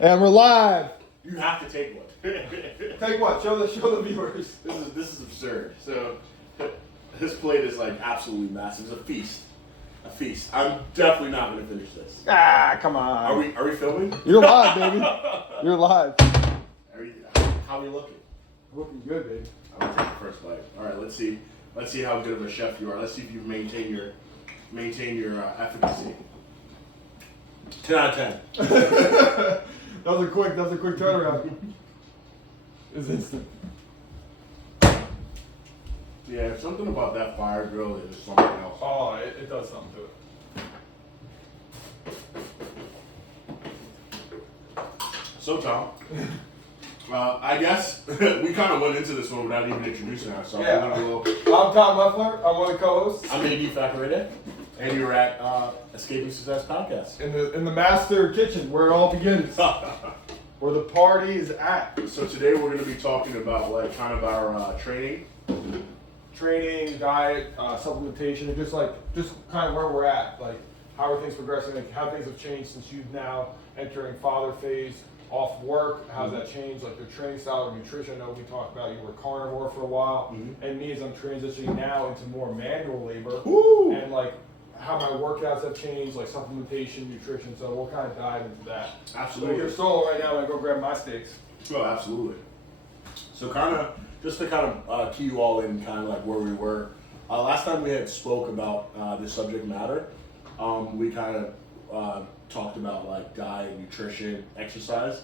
And we're live. You have to take one. Take what? Show the viewers. This is absurd. So this plate is like absolutely massive. It's a feast. A feast. I'm definitely not gonna finish this. Ah, come on. Are we filming? You're live, baby. You're live. How are we looking? Looking good, baby. I'm gonna take the first bite. All right, let's see. Let's see how good of a chef you are. Let's see if you maintain your efficacy. 10 out of 10. That was a quick turnaround. It's instant. Yeah, something about that fire grill is something else. Oh, it does something to it. So Tom, I guess we kind of went into this one without even introducing ourselves. Yeah. I'm Tom Leffler. I'm one of the co-hosts. I'm AD Facorita, and you're at Escaping Success Podcast. In the master kitchen, where it all begins. Where the party is at. So today we're going to be talking about like kind of our training, diet, supplementation, and just kind of where we're at. Like, how are things progressing? Like, how things have changed since you've now entering father phase, off work. How's that changed? Like your training style or nutrition. I know we talked about you were carnivore for a while, and me as I'm transitioning now into more manual labor, and like how my workouts have changed, like supplementation, nutrition. So we'll kind of dive into that. Absolutely. So you're solo right now. I go grab my steaks. Oh, absolutely. So just to key you all in kind of like where we were. Last time we had spoke about this subject matter, we kind of talked about like diet, nutrition, exercise.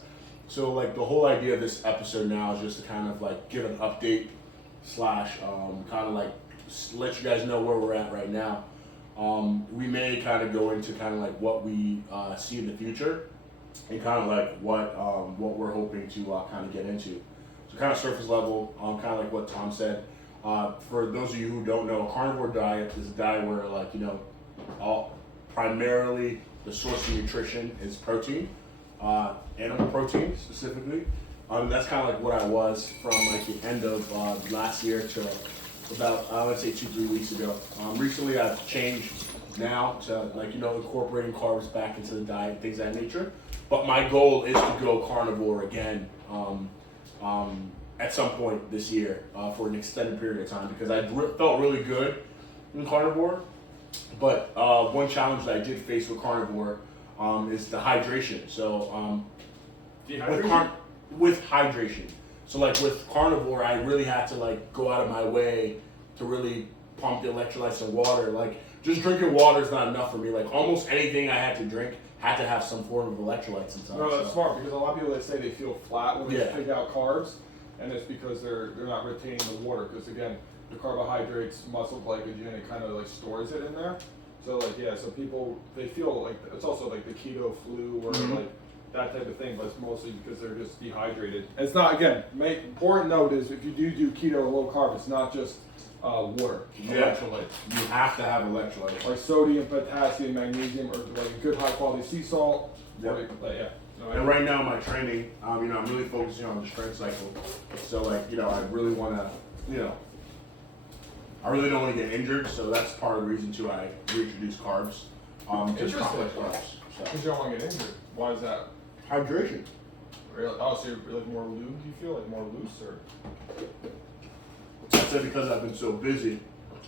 So like the whole idea of this episode now is just to kind of like give an update / kind of like let you guys know where we're at right now. We may kind of go into kind of like what we see in the future and kind of like what we're hoping to kind of get into. So kind of surface level, kind of like what Tom said. For those of you who don't know, a carnivore diet is a diet where like, you know, primarily the source of nutrition is protein, animal protein specifically. That's kind of like what I was from like the end of last year to about, I would say 2-3 weeks ago. Recently I've changed now to like, you know, incorporating carbs back into the diet, things of that nature. But my goal is to go carnivore again at some point this year for an extended period of time because I felt really good in carnivore. But one challenge that I did face with carnivore is the hydration. So with hydration. So like with carnivore, I really had to like go out of my way to really pump the electrolytes in water. Like just drinking water is not enough for me. Like almost anything I had to drink had to have some form of electrolytes inside. No, that's smart because a lot of people that say they feel flat when they take out carbs, and it's because they're not retaining the water. Because again, the carbohydrates, muscle glycogen, it kind of like stores it in there. So like so people they feel like it's also like the keto flu or like that type of thing, but it's mostly because they're just dehydrated. And it's not, again, important note is if you do keto or low carb, it's not just water, electrolytes. You have to have electrolytes. Like sodium, potassium, magnesium, or like good high quality sea salt. Yep. And right now my training, you know, I'm really focusing on the strength cycle. So like, you know, I really want to, you know, I really don't want to get injured. So that's part of the reason too I reintroduced carbs. Just complex carbs. Because you don't want to get injured. Why is that? Hydration. Really? Oh, so you're like more lube, do you feel? Like more loose or? I said because I've been so busy,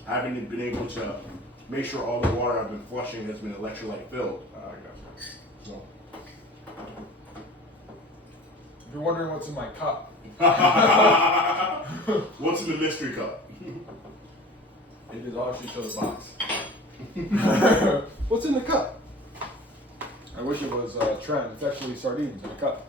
I haven't been able to make sure all the water I've been flushing has been electrolyte filled. I gotcha. So. If you're wondering what's in my cup. What's in the mystery cup? It is obviously show the box. What's in the cup? I wish it was Trent. It's actually sardines in a cup.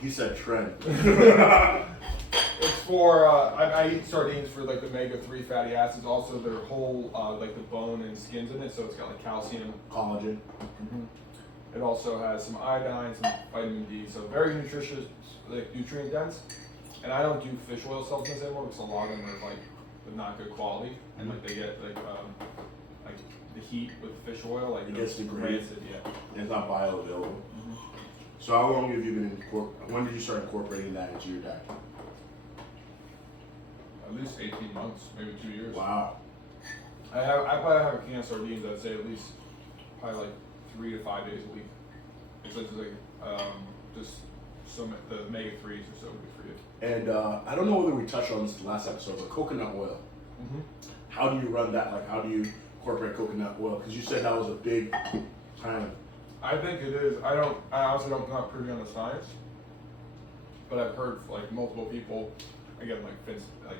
He said Trent. It's for, I eat sardines for like the omega-3 fatty acids. Also, their whole, like the bone and skins in it. So it's got like calcium. Collagen. It also has some iodine, some vitamin D. So very nutritious, like nutrient dense. And I don't do fish oil supplements anymore because a lot of them are like not good quality. And like they get like the heat with fish oil, like it gets degraded. Rancid, it's not bioavailable. So how long have you been when did you start incorporating that into your diet? At least 18 months, maybe 2 years. Wow. I probably have a can of sardines. I'd say at least probably like 3 to 5 days a week. essentially just the omega-3s are so good for you. And I don't know whether we touched on this last episode, but coconut oil. Mm-hmm. How do you run that? Like, how do you incorporate coconut oil? Because you said that was a big kind of. I think it is. I honestly don't, not privy on the science, but I've heard like multiple people, again like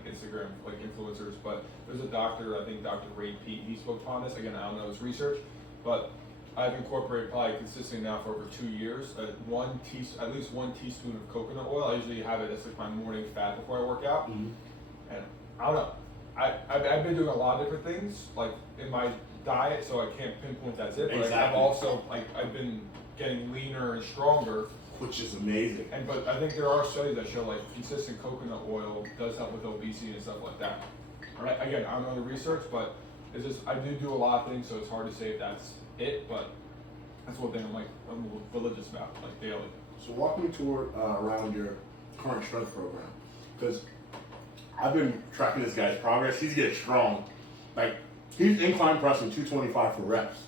Instagram like influencers. But there's a doctor, I think Dr. Ray Pete, he spoke upon this. Again, I don't know his research, but I've incorporated probably consistently now for over 2 years at least 1 teaspoon of coconut oil. I usually have it as like my morning fat before I work out. Mm-hmm. And I don't know. I've been doing a lot of different things like in my diet, so I can't pinpoint that's it. But Exactly. I've also I've been getting leaner and stronger, Which is amazing. but I think there are studies that show like consistent coconut oil does help with obesity and stuff like that. Right? Again, I don't know the research, but it's just I do a lot of things, so it's hard to say if that's it. But that's one thing I'm religious about, like daily. So walk me toward around your current strength program, because I've been tracking this guy's progress. He's getting strong. Like, he's incline pressing 225 for reps.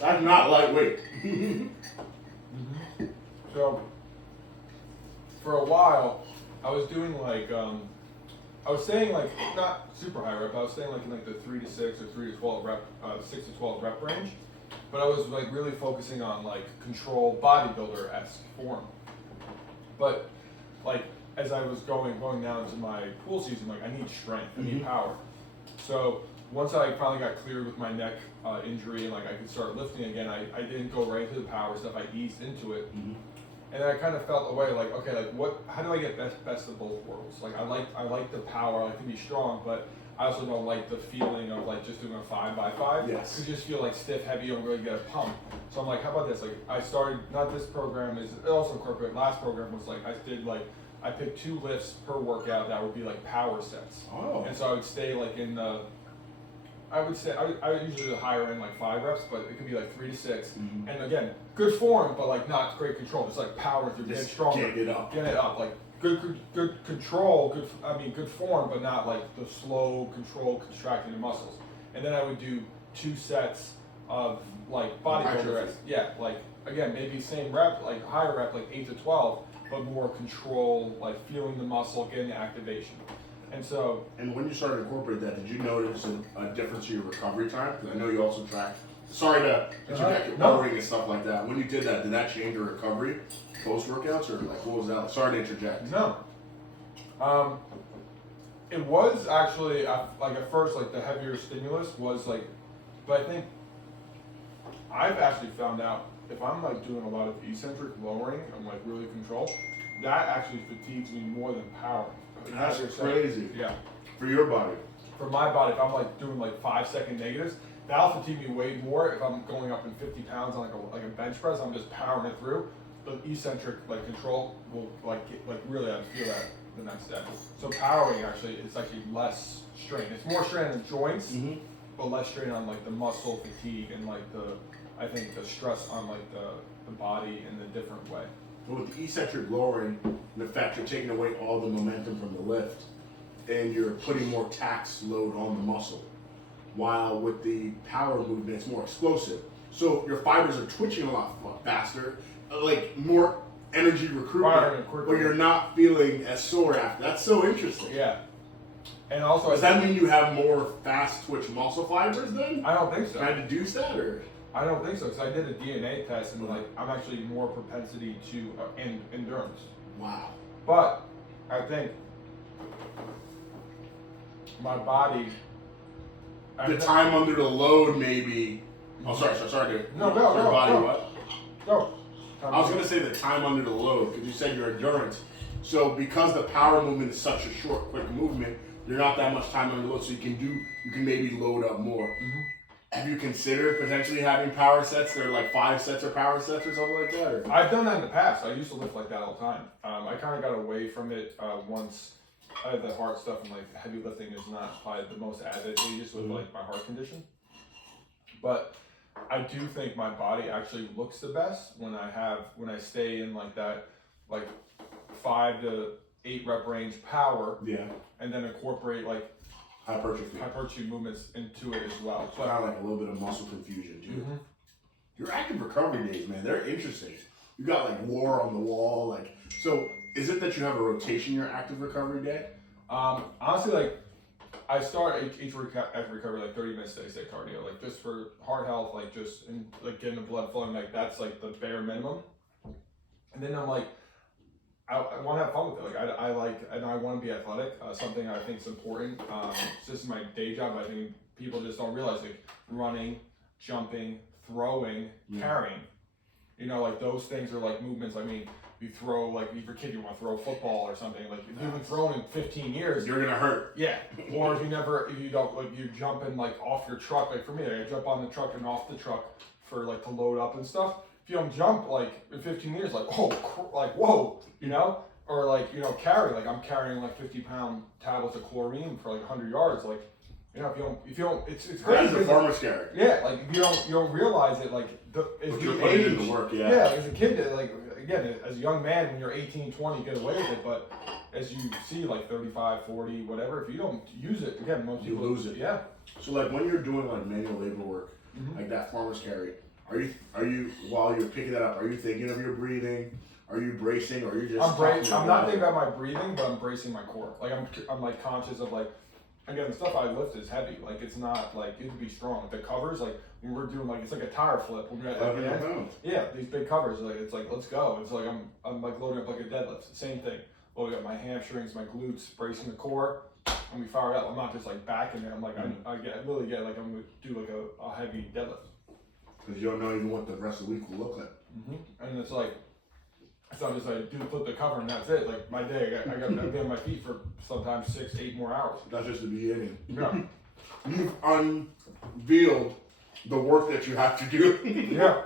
That's not lightweight. Mm-hmm. So for a while, I was doing I was staying like not super high rep. I was staying like in like the 3 to 6 or 3 to 12 rep, 6 to 12 rep range. But I was like really focusing on like control bodybuilder-esque form. But like as I was going now into my pool season, like I need strength, I need power. So once I finally got cleared with my neck injury and like I could start lifting again, I didn't go right into the power stuff. I eased into it, and then I kind of felt away like, okay, like how do I get best of both worlds? Like I like the power, I like to be strong, but I also don't like the feeling of like just doing a 5x5. Yes. You just feel like stiff, heavy, you don't really get a pump. So I'm like, how about this? Like I started, not this program, is also incorporated. Last program was like I picked 2 lifts per workout that would be like power sets. Oh. And so I would stay like in the, I would usually do the higher end like 5 reps, but it could be like 3 to 6. And again, good form, but like not great control. Just like power through, getting stronger. Getting it up. Like good control, good form, but not like the slow control contracting the muscles. And then I would do 2 sets of like bodybuilder. Yeah, like again, maybe same rep, like higher rep, like 8 to 12, but more control, like feeling the muscle, getting the activation. And so. And when you started to incorporate that, did you notice a difference in your recovery time? Because I know you also track. Sorry to interject your powering and stuff like that. When you did that change your recovery post workouts, or like what was that? Sorry to interject. No. It was actually like at first like the heavier stimulus was like, but I think I've actually found out if I'm like doing a lot of eccentric lowering and like really control, that actually fatigues me more than power. That's crazy. Yeah. For your body. For my body, if I'm like doing like 5-second negatives, that'll fatigue me way more if I'm going up in 50 pounds on like a bench press. I'm just powering it through. The eccentric like control will really I feel that the next day. So powering actually it's actually less strain. It's more strain on the joints, but less strain on like the muscle fatigue and like I think the stress on like the body in a different way. But with the eccentric lowering, in effect, you're taking away all the momentum from the lift, and you're putting more tax load on the muscle. While with the power movement, it's more explosive. So your fibers are twitching a lot faster, like more energy recruitment, but you're not feeling as sore after. That's so interesting. Yeah. And also, does that mean you have more fast twitch muscle fibers then? I don't think so. Can I deduce that, or? I don't think so, because I did a DNA test and like I'm actually more propensity to endurance. Wow. But I think my body. Time under the load, maybe. Oh, sorry. No, body, go. what? Go. I was gonna say the time under the load because you said your endurance. So because the power movement is such a short, quick movement, you're not that much time under the load, so you can maybe load up more. Have you considered potentially having power sets that are like 5 sets of power sets or something like that? Or? I've done that in the past. I used to lift like that all the time. I kind of got away from it once I had the heart stuff, and like heavy lifting is not probably the most advantageous with like my heart condition. But I do think my body actually looks the best when I stay in like that like 5 to 8 rep range power. Yeah. And then incorporate like hypertrophy movements into it as well. So kind of like a little bit of muscle confusion too. Your active recovery days, man, they're interesting. you got like lore on the wall. Like, so is it that you have a rotation your active recovery day? Honestly, like I start each recovery like 30 minutes steady state cardio, like just for heart health, like just and like getting the blood flowing, like that's like the bare minimum. And then I'm like, I want to have fun with it. Like I like, and I want to be athletic. Something I think is important. It's just my day job. I think people just don't realize like running, jumping, throwing, carrying. You know, like those things are like movements. I mean, you throw like if you're a kid, you want to throw a football or something. Like if you haven't thrown in 15 years, you're gonna hurt. Yeah. Or if you don't like you're jumping like off your truck. Like for me, like, I jump on the truck and off the truck for like to load up and stuff. If you don't jump like in 15 years, like like whoa, you know, or like carry like I'm carrying like 50-pound tablets of chlorine for like 100 yards, like if you don't, it's crazy. That's a farmer's carry. Yeah, like if you don't realize it, like as you're the putting age, in the work, yeah. Yeah, as a kid, like again, as a young man, when you're 18, 20, you get away with it, but as you see like 35, 40, whatever, if you don't use it, again, most people lose it. Yeah. So like when you're doing like manual labor work, like that farmer's carry. Are you while you're picking that up? Are you thinking of your breathing? Are you bracing? Or are you just? I'm not thinking about my breathing, but I'm bracing my core. Like I'm like conscious of like, again, the stuff I lift is heavy. Like it's not like it would be strong. The covers, like when we're doing like it's like a tire flip when we're at the end. Yeah, these big covers, like it's like let's go. It's like I'm like loading up like a deadlift. Same thing. Loading up my hamstrings, my glutes, bracing the core, and we fire it up. I'm not just like backing it. I'm like I really get like I'm gonna do like a heavy deadlift. Because you don't know even what the rest of the week will look like. And it's like, it's not just like, flip the cover and that's it. Like my day, I got to be on my feet for sometimes 6 to 8 more hours. That's just the beginning. Yeah. You've unveiled the work that you have to do. Yeah.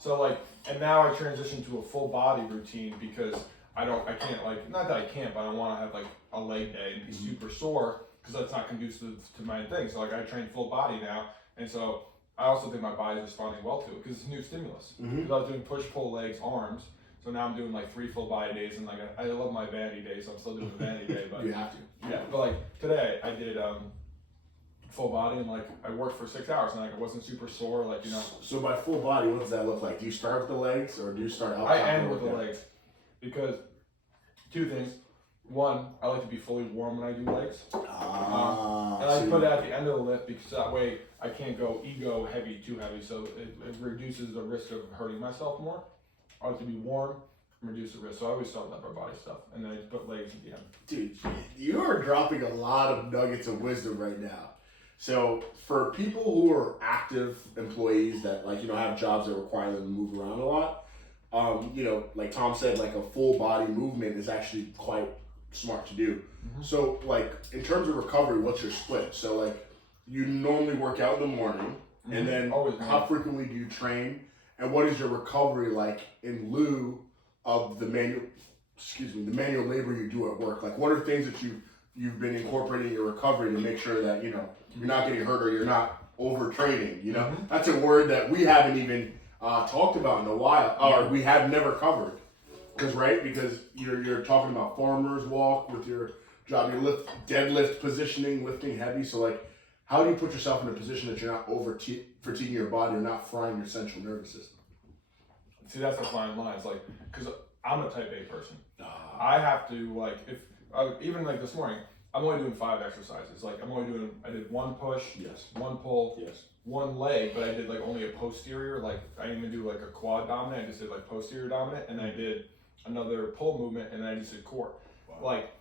So like, and now I transition to a full body routine because I can't like, not that I can't, but I want to have like a leg day and be super sore because that's not conducive to my thing. So like I train full body now. And so I also think my body's responding well to it because it's a new stimulus. Because I was doing push, pull, legs, arms. So now I'm doing like 3 full body days, and like I love my vanity day, so I'm still doing a vanity day. But you have to. Yeah, but like today I did full body, and like I worked for 6 hours, and like I wasn't super sore, like So by full body, what does that look like? Do you start with the legs, or do you start out? I end with the legs because 2 things. One, I like to be fully warm when I do legs. And I put it at the end of the lift because that way I can't go ego heavy, too heavy. So it reduces the risk of hurting myself more. I like to be warm and reduce the risk. So I always start with upper body stuff and then I just put legs at the end. Dude, you are dropping a lot of nuggets of wisdom right now. So for people who are active employees that have jobs that require them to move around a lot, like Tom said, like a full body movement is actually quite smart to do. So like in terms of recovery, what's your split? So like you normally work out in the morning and then how frequently do you train, and what is your recovery like in lieu of the manual labor you do at work? Like what are things that you've been incorporating in your recovery to make sure that you're not getting hurt or you're not overtraining? That's a word that we haven't even talked about in a while, or we have never covered. Because you're talking about farmer's walk with your job, your deadlift positioning, lifting heavy. So like, how do you put yourself in a position that you're not fatiguing your body or not frying your central nervous system? See, that's the fine line. It's like, because I'm a type A person. I have to like, even like this morning, I'm only doing 5 exercises. Like I did 1 push, 1 pull, 1 leg, but I did like only a posterior. Like I didn't even do like a quad dominant. I just did like posterior dominant, and I did another pull movement, and then I just did core. Wow. Like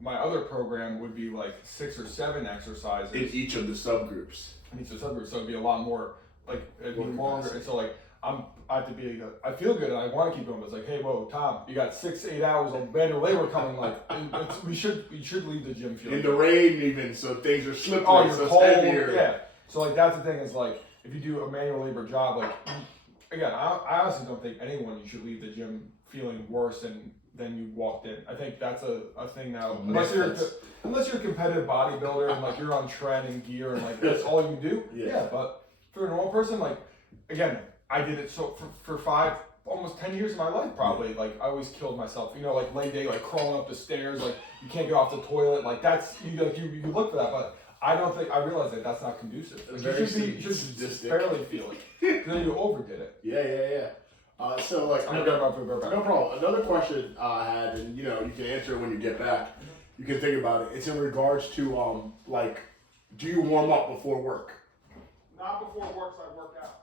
my other program would be like 6 or 7 exercises in each of the subgroups. So it'd be a lot more like it'd be longer. And so like I have to be. I feel good and I want to keep going, but it's like, hey, whoa, Tom, you got 6 to 8 hours of manual labor coming. Like we should leave the gym feeling in the rain even, so things are slippery. Oh, you're so cold. It's heavier. Yeah. So like that's the thing is like if you do a manual labor job, like again, I honestly don't think you should leave the gym feeling worse than you walked in. I think that's a thing now. Unless you're a competitive bodybuilder and like you're on trend and gear and like that's all you do. Yeah. But for a normal person, like again, I did it so for 5, almost 10 years of my life probably. Like I always killed myself. like leg day, like crawling up the stairs, like you can't get off the toilet. Like that's you look for that, but I realize that that's not conducive. Like, you should barely feel it. Then you overdid it. Yeah. So like, I'm gonna go about food burp. no problem. Another question I had, and you know, you can answer it when you get back. You can think about it. It's in regards to like, do you warm up before work? Not before work, so I work out.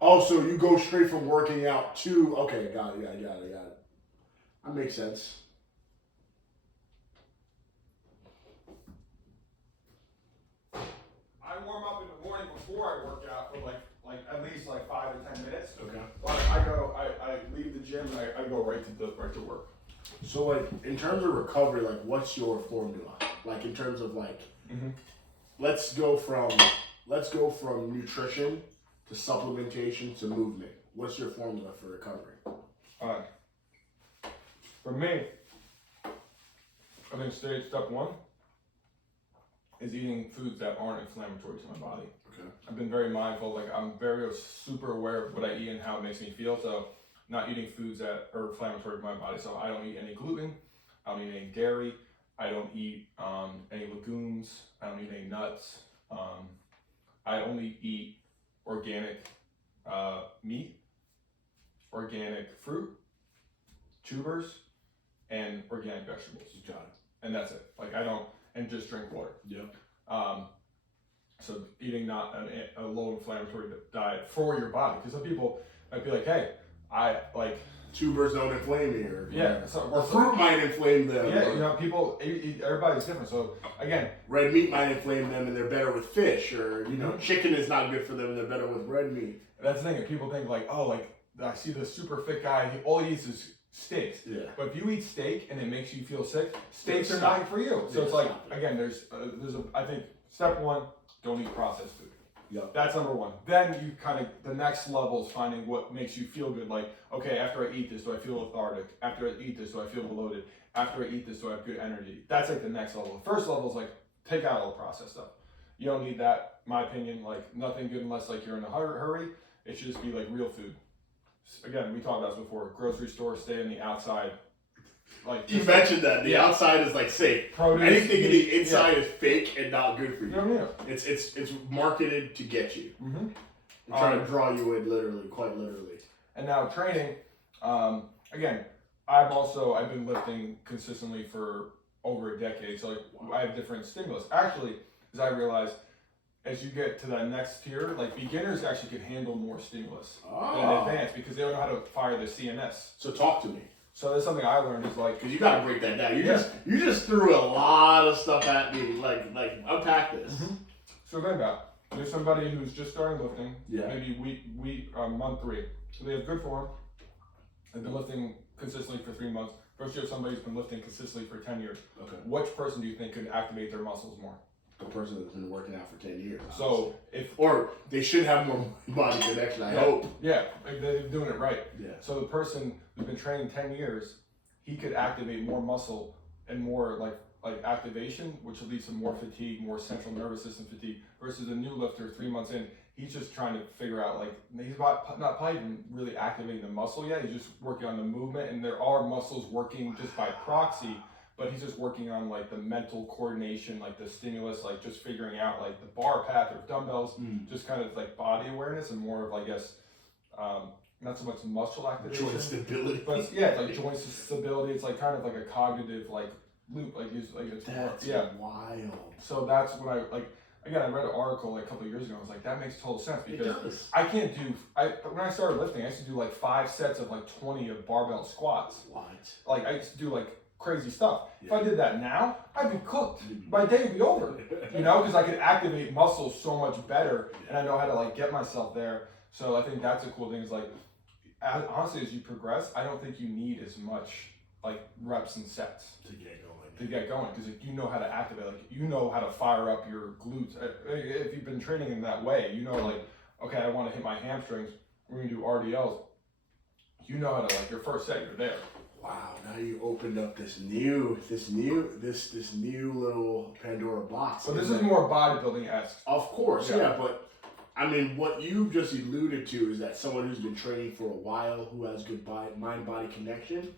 Oh, so you go straight from working out to, okay, got it. That makes sense. I warm up in the morning before I work out for like at least like 5 to 10 minutes. Okay. But I leave the gym and I go right to work. So like, in terms of recovery, like what's your formula? Like in terms of like, let's go from nutrition to supplementation to movement. What's your formula for recovery? For me, I think step one is eating foods that aren't inflammatory to my body. Okay. I've been very mindful, like I'm very super aware of what I eat and how it makes me feel. So not eating foods that are inflammatory to my body. So I don't eat any gluten, I don't eat any dairy, I don't eat any legumes, I don't eat any nuts. I only eat organic meat, organic fruit, tubers, and organic vegetables. Got it. And that's it. Like I don't, and just drink water. Yeah. So eating not a low inflammatory diet for your body, because some people might be like, hey, I like tubers don't inflame me, or or fruit might inflame them. Yeah, you know, people, everybody's different. So again, red meat might inflame them, and they're better with fish, or you know, chicken is not good for them, and they're better with red meat. That's the thing. People think like, oh, like I see this super fit guy. All he eats is steaks. Yeah. But if you eat steak and it makes you feel sick, steaks are not for you. So it's like again, there's I think step one, don't eat processed food. Yeah. That's number one. Then you kind of, the next level is finding what makes you feel good. Like, okay, after I eat this, do I feel lethargic? After I eat this, do I feel bloated? After I eat this, do I have good energy? That's like the next level. The first level is like, take out all the processed stuff. You don't need that, in my opinion, like nothing good unless like you're in a hurry. It should just be like real food. Again, we talked about this before. Grocery store, stay on the outside. Like you mentioned that the outside is like safe. Produce, anything in the inside is fake and not good for you. You know what I mean? It's marketed to get you. Mm-hmm. They're trying to draw you in, literally, quite literally. And now training. Again, I've been lifting consistently for over a decade, so like I have different stimulus. Actually, as I realized, as you get to that next tier, like beginners actually can handle more stimulus than advanced because they don't know how to fire the CNS. So talk to me. So that's something I learned is like, because you got to break that down. You just threw a lot of stuff at me. Like unpack this. Mm-hmm. So think about there's somebody who's just starting lifting, maybe month 3. So they have good form. They've been lifting consistently for 3 months. First, you have somebody who's been lifting consistently for 10 years. Okay. Which person do you think could activate their muscles more? The person that's been working out for 10 years. So or they should have more body connection, I hope. Yeah, they're doing it right. Yeah. So the person who's been training 10 years, he could activate more muscle and more like activation, which will lead to more fatigue, more central nervous system fatigue, versus a new lifter 3 months in, he's just trying to figure out, like, he's not probably even really activating the muscle yet, he's just working on the movement, and there are muscles working just by proxy, but he's just working on like the mental coordination, like the stimulus, like just figuring out like the bar path or dumbbells, just kind of like body awareness and more of, I guess, not so much muscle activation. Joint stability. But yeah, it's like joint stability. It's like kind of like a cognitive like loop. Like it's that's more, wild. So that's what I like. Again, I read an article like a couple of years ago. I was like, that makes total sense because I can't do. When I started lifting, I used to do like 5 sets of like 20 of barbell squats. What? Like I used to do like crazy stuff. Yeah. If I did that now, I'd be cooked. My day would be over. You know, because I could activate muscles so much better, and I know how to like get myself there. So I think that's a cool thing. Is like, honestly, as you progress, I don't think you need as much like reps and sets to get going. Because like, you know how to activate. Like you know how to fire up your glutes. If you've been training in that way, you know like, okay, I want to hit my hamstrings. We're gonna do RDLs. You know how to like your first set. You're there. Wow! Now you opened up this new little Pandora box. But this is more bodybuilding-esque. Of course, yeah. But I mean, what you just alluded to is that someone who's been training for a while, who has good mind-body connection,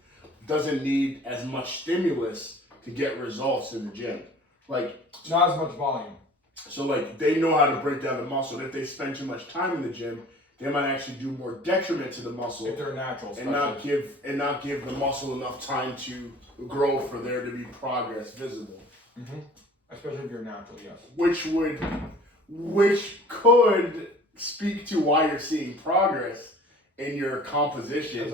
doesn't need as much stimulus to get results in the gym. Like not as much volume. So like they know how to break down the muscle. And if they spend too much time in the gym, they might actually do more detriment to the muscle if they're natural, and not give the muscle enough time to grow for there to be progress visible. Mm-hmm. Especially if you're natural, yes. Which could speak to why you're seeing progress in your composition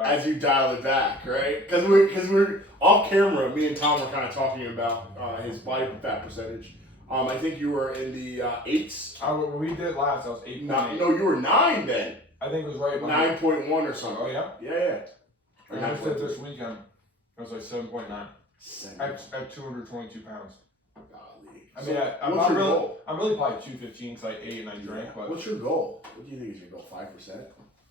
as you dial it back, right? Because we're off camera. Me and Tom were kind of talking about his body fat percentage. I think you were in the 8s. We did last. I was 8. No, you were 9 then. I think it was right. 9.1 or something. Oh yeah. Yeah. And I said this weekend, I was like 7.9. At 222 pounds. I mean, I'm really probably 215 because I ate and I drank. Yeah. But what's your goal? What do you think is your goal? 5%?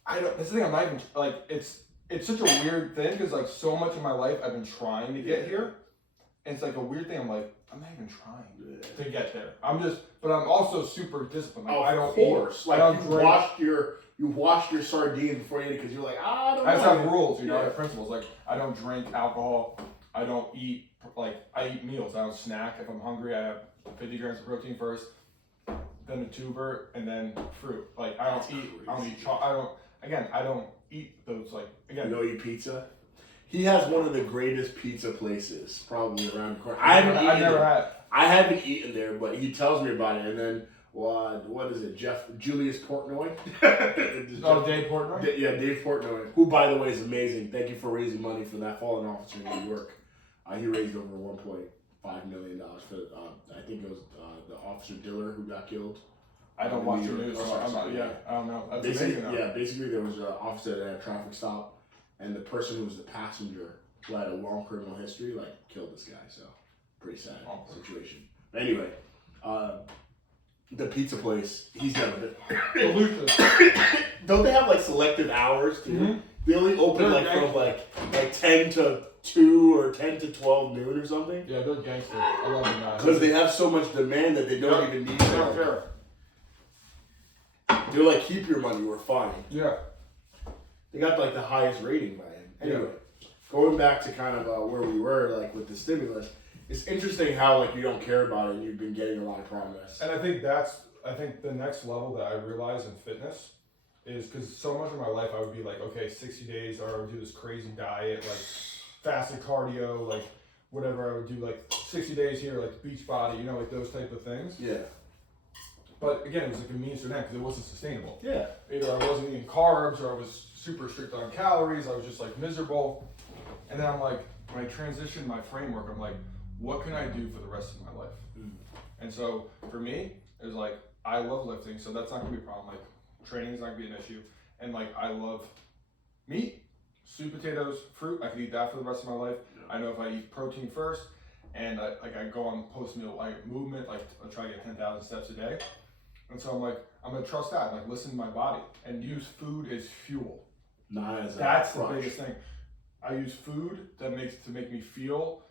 I don't. That's the thing. I'm not even like it's such a weird thing because like so much of my life I've been trying to get here, and it's like a weird thing. I'm like I'm not even trying to get there. But I'm also super disciplined. Like, I don't. Of course, like you washed your sardines before you ate it because you're like I don't know. I just have rules, I have principles. Like I don't drink alcohol. I don't eat I eat meals. I don't snack. If I'm hungry, I have 50 grams of protein first, then a tuber, and then fruit. Like I don't eat chocolate. I don't eat those You don't eat pizza? He has one of the greatest pizza places probably around the corner. I haven't eaten there, but he tells me about it, and then what is it? Julius Portnoy? Dave Portnoy? Dave Portnoy, who by the way is amazing. Thank you for raising money for that fallen officer in New York. He raised over $1.5 million for I think it was the officer Diller who got killed. I don't watch the news, so I don't know. That's amazing though. Basically there was an officer at a traffic stop, and the person who was the passenger who had a long criminal history killed this guy. So pretty sad situation. But anyway, the pizza place, he's never been. Don't they have selective hours too? Mm-hmm. They only open from 10 to 2 or 10 to 12 noon or something. Yeah, they're gangster. I love them guys. Because they have so much demand that they don't even need to. Fair. They're like, keep your money, we're fine. Yeah. They got the highest rating by him. Anyway, going back to kind of where we were with the stimulus, it's interesting how you don't care about it and you've been getting a lot of progress. And I think the next level that I realized in fitness is because so much of my life I would be okay, 60 days, or I would do this crazy diet, fasted cardio, whatever. I would do 60 days here, beach body, those type of things. Yeah. But again, it was a means to an end because it wasn't sustainable. Yeah. Either I wasn't eating carbs or I was super strict on calories. I was just miserable. And then I'm when I transitioned my framework, I'm what can I do for the rest of my life? Mm. And so for me, it was I love lifting, so that's not gonna be a problem. Training is not gonna be an issue. And I love meat, sweet potatoes, fruit. I could eat that for the rest of my life. Yeah. I know if I eat protein first, and I go on post-meal movement, I try to get 10,000 steps a day. And so I'm gonna trust that. Listen to my body and use food as fuel. That's the biggest thing. I use food to make me feel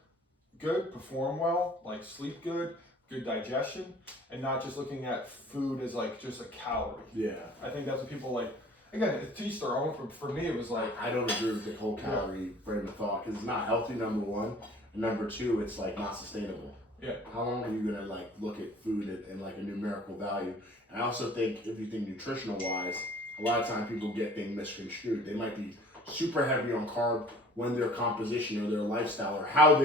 good, perform well, sleep good digestion, and not just looking at food as just a calorie. Yeah. I think that's what people Again, it's to each their own. For me, it was I don't agree with the whole calorie frame of thought because it's not healthy. Number one, and number two, it's not sustainable. Yeah. How long are you gonna look at food in a numerical value? And I also think if you think nutritional wise, a lot of times people get things misconstrued. They might be super heavy on carb when their composition or their lifestyle or how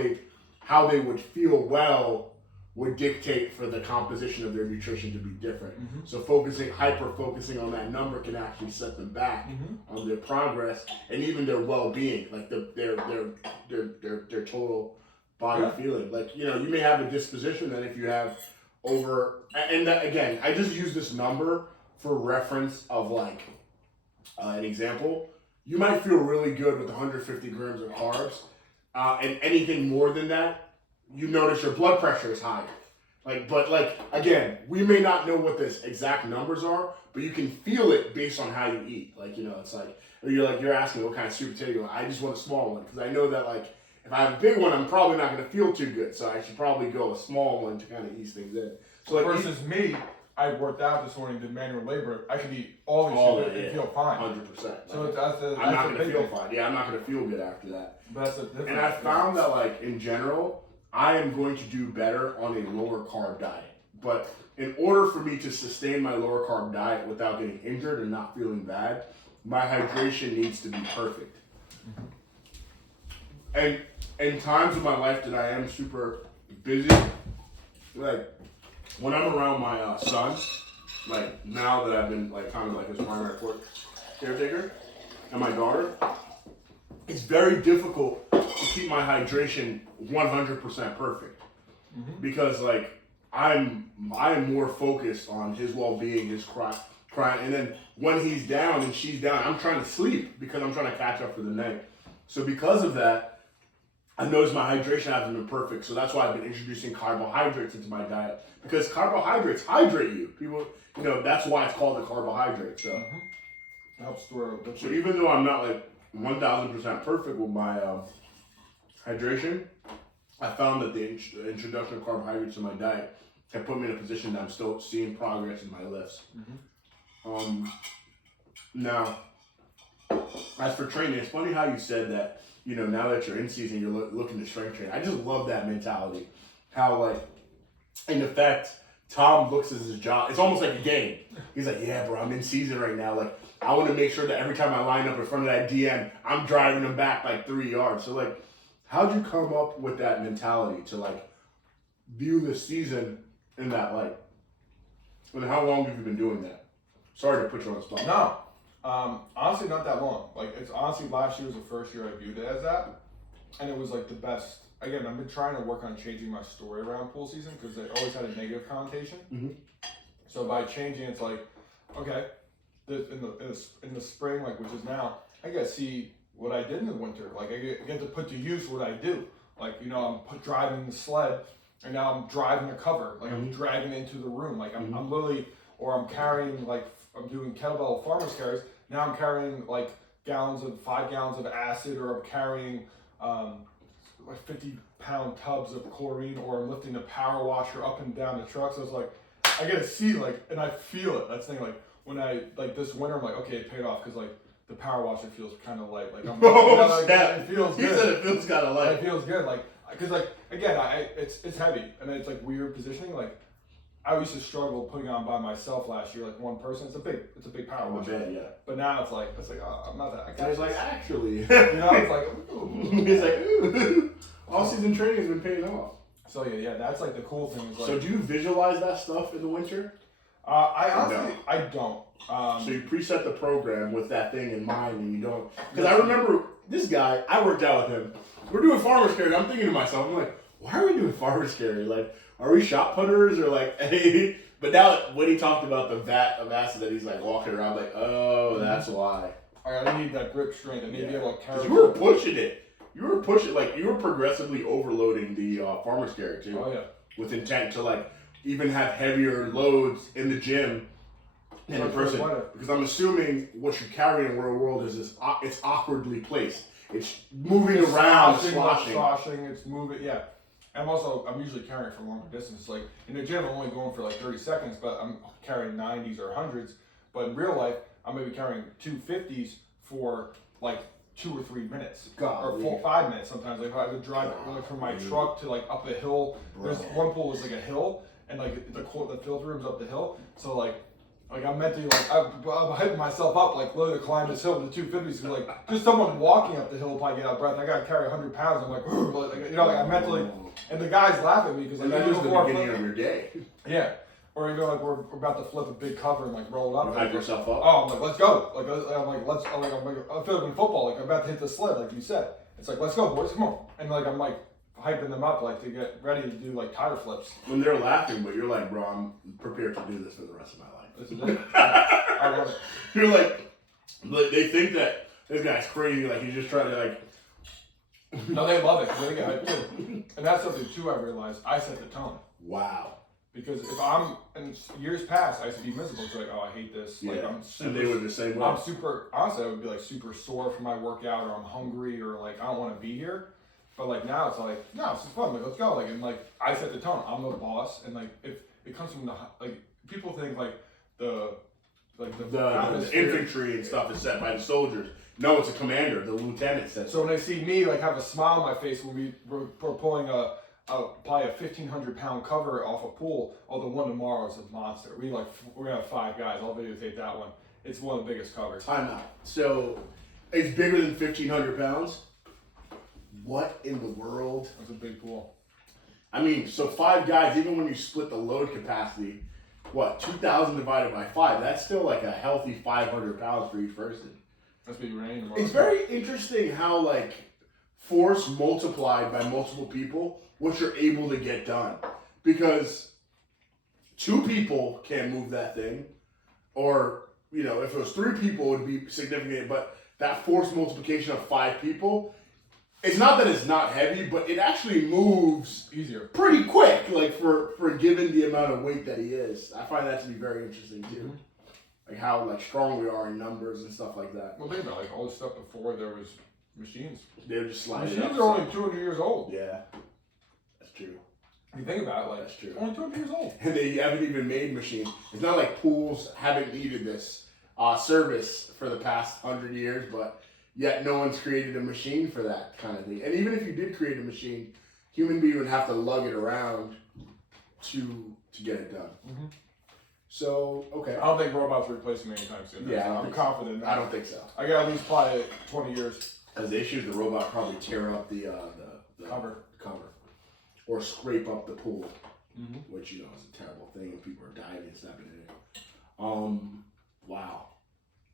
they would feel well would dictate for the composition of their nutrition to be different. Mm-hmm. So hyper focusing on that number can actually set them back on their progress and even their well-being, their total body feeling. You may have a disposition that if you have again, I just use this number for reference of an example. You might feel really good with 150 grams of carbs, and anything more than that, you notice your blood pressure is higher. Again, we may not know what the exact numbers are, but you can feel it based on how you eat. You're asking what kind of sweet potato you want. I just want a small one because I know that if I have a big one, I'm probably not going to feel too good. So I should probably go a small one to kind of ease things in. So versus me, I worked out this morning, did manual labor. I could eat all these and feel fine. 100%. So I'm not going to feel fine. Yeah, I'm not going to feel good after that. But that's a difference. And I found that in general, I am going to do better on a lower carb diet But in order for me to sustain my lower carb diet without getting injured and not feeling bad, my hydration needs to be perfect. And in times of my life that I am super busy, like when I'm around my son, like now that I've been like kind of like his primary caretaker, and my daughter, it's very difficult to keep my hydration 100% perfect because like I'm more focused on his well-being, his crying, and then when he's down and she's down, I'm trying to sleep because I'm trying to catch up for the night. So because of that, I noticed my hydration hasn't been perfect, so that's why I've been introducing carbohydrates into my diet because carbohydrates hydrate you. People, that's why it's called a carbohydrate. So, helps store. So even though I'm not like 1,000% perfect with my hydration, I found that the introduction of carbohydrates in my diet have put me in a position that I'm still seeing progress in my lifts. Now, as for training, it's funny how you said that. Now that you're in season, you're looking to strength train. I just love that mentality. How, like, in effect, Tom looks at his job. It's almost like a game. He's like, yeah, bro, I'm in season right now. Like, I want to make sure that every time I line up in front of that DM, I'm driving him back like 3 yards. So, like, how'd you come up with that mentality to, like, view the season in that light? And how long have you been doing that? Sorry to put you on the spot. No. Honestly, not that long. Like, it's honestly, last year was the first year I viewed it as that. And it was like the best. Again, I've been trying to work on changing my story around pool season because it always had a negative connotation. So by changing, it's like, okay, in the spring, like, which is now, I get to see what I did in the winter. Like, I get to put to use what I do. Like, I'm driving the sled, and now I'm driving a cover. Like, I'm dragging it into the room. Like, I'm literally, or I'm carrying, like, I'm doing kettlebell farmer's carries. Now I'm carrying like 5 gallons of acid, or I'm carrying like 50-pound tubs of chlorine, or I'm lifting a power washer up and down the truck. So it's like, I get to see, like, and I feel it. That's the thing, like, when I, like, this winter, I'm like, okay, it paid off, because, like, the power washer feels kind of light. Like, it feels good. He said it feels kind of light. It feels good, like, because, like, again, it's heavy, and it's, like, weird positioning, like, I used to struggle putting on by myself last year, like one person. It's a big power washer. Yeah. But now it's like I'm not that. And it's like, actually, it's like, ooh. It's like, ooh. All season training has been paying off. So yeah, that's like the cool thing. Is like, so do you visualize that stuff in the winter? I honestly, I don't. So you preset the program with that thing in mind, and you don't. Because I remember this guy, I worked out with him. We're doing farmer's carry. I'm thinking to myself, I'm like, why are we doing farmer's carry? Like, are we shot putters or like? But now when he talked about the vat of acid that he's like walking around, like, oh, that's why. I need that grip strength. I need to be able to carry. You were pushing it. You were progressively overloading the farmer's carry too. Oh yeah. With intent to like even have heavier loads in the gym than in person. Because I'm assuming what you're carrying in real world is it's awkwardly placed. It's moving around, sloshing. It's moving. Yeah. I'm usually carrying for longer distances. Like in the gym, I'm only going for like 30 seconds, but I'm carrying 90s or 100s. But in real life, I'm maybe carrying 250s for like 2 or 3 minutes, or 5 minutes sometimes. Like if I would drive from my truck to like up a hill. There's one pool is like a hill, and like the filter room's up the hill. So like I'm mentally like I'm hyping myself up, like literally to climb this hill with the 250s. Cause like just someone walking up the hill, if I get out of breath, I gotta carry 100 pounds. I'm like, like I'm mentally. And the guys laugh at me because like that was the beginning of your day. Yeah, or even like we're about to flip a big cover and like roll it up. Hype yourself up. Oh, I'm like, let's go. Like I'm like, I feel like in football, like I'm about to hit the sled, like you said. It's like, let's go, boys, come on. And like I'm like hyping them up, like to get ready to do like tire flips. When they're laughing, but you're like, bro, I'm prepared to do this for the rest of my life. This is it. I love it. You're like they think that this guy's crazy, like he's just trying to like. No, they love it because they get hyped too. And that's something too I realized. I set the tone. Wow. Because if I'm in years past, I used to be miserable. So like, oh, I hate this. Like I'm super. And they were the same way. I'm super. Honestly, I would be like super sore from my workout, or I'm hungry, or like I don't want to be here. But like now, it's like, no, this is fun. Like let's go. Like and like I set the tone. I'm the boss, and like if it comes from the like people think like the infantry and stuff is set by the soldiers. No, it's a commander. The lieutenant says. So when they see me like have a smile on my face when we're pulling a probably a 1,500-pound cover off a pool. Oh, the one tomorrow is a monster. We're gonna have 5 guys. I'll videotape that one. It's one of the biggest covers. Time out. So it's bigger than 1,500 pounds. What in the world? That's a big pool. I mean, so 5 guys, even when you split the load capacity, 2,000 divided by 5, that's still like a healthy 500 pounds for each person. That's what you're raining. It's very interesting how, like, force multiplied by multiple people, what you're able to get done. Because 2 people can move that thing, or, you know, if it was 3 people, it would be significant, but that force multiplication of 5 people, it's not that it's not heavy, but it actually moves easier, pretty quick, like for given the amount of weight that he is. I find that to be very interesting too, like how like strong we are in numbers and stuff like that. Well, think about like all the stuff before there was machines. They were just sliding. Machines are only 200 years old. Yeah, that's true. If you think about it, like That's true. Only 200 years old. And they haven't even made machines. It's not like pools haven't needed this service for the past 100 years, but yet no one's created a machine for that kind of thing. And even if you did create a machine, human being would have to lug it around to get it done. Mm-hmm. So, okay. I don't think robots are replacing me anytime soon. Yeah, I'm confident. I don't think so. I got at least probably 20 years. Because the issue is the robot probably tear up the cover, or scrape up the pool, mm-hmm. which, you know, is a terrible thing and people are dying and stepping in it. Wow,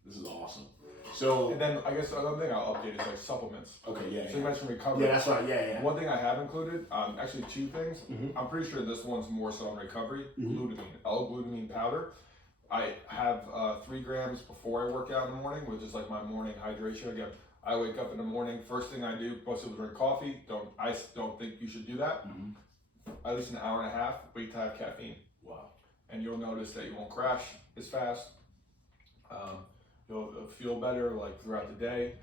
this is awesome. So, and then I guess another thing I'll update is like supplements. Okay, yeah. So you mentioned recovery. Yeah, that's right. Yeah. One thing I have included, actually 2 things. Mm-hmm. I'm pretty sure this one's more so on recovery. Mm-hmm. Glutamine, L-glutamine powder. I have 3 grams before I work out in the morning, which is like my morning hydration. Again, I wake up in the morning. First thing I do, most people drink coffee. I don't think you should do that. Mm-hmm. At least an hour and a half. Wait to have caffeine. Wow. And you'll notice that you won't crash as fast. You'll feel better like throughout the day,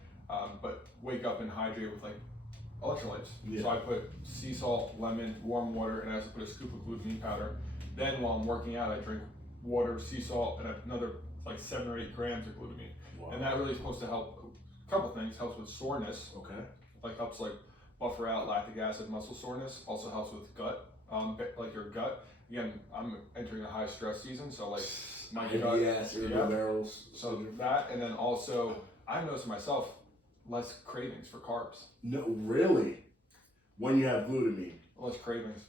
but wake up and hydrate with like electrolytes. Yeah. So I put sea salt, lemon, warm water, and I also put a scoop of glutamine powder. Then while I'm working out, I drink water, sea salt, and another like 7 or 8 grams of glutamine. Wow. And that really is supposed to help a couple things. Helps with soreness. Okay. Like helps like buffer out lactic acid muscle soreness. Also helps with gut, like your gut. Again, I'm entering a high stress season, so like my gut. Yes, irritable barrels. So that, and then also I've noticed myself less cravings for carbs. No, really? When you have glutamine? Less cravings.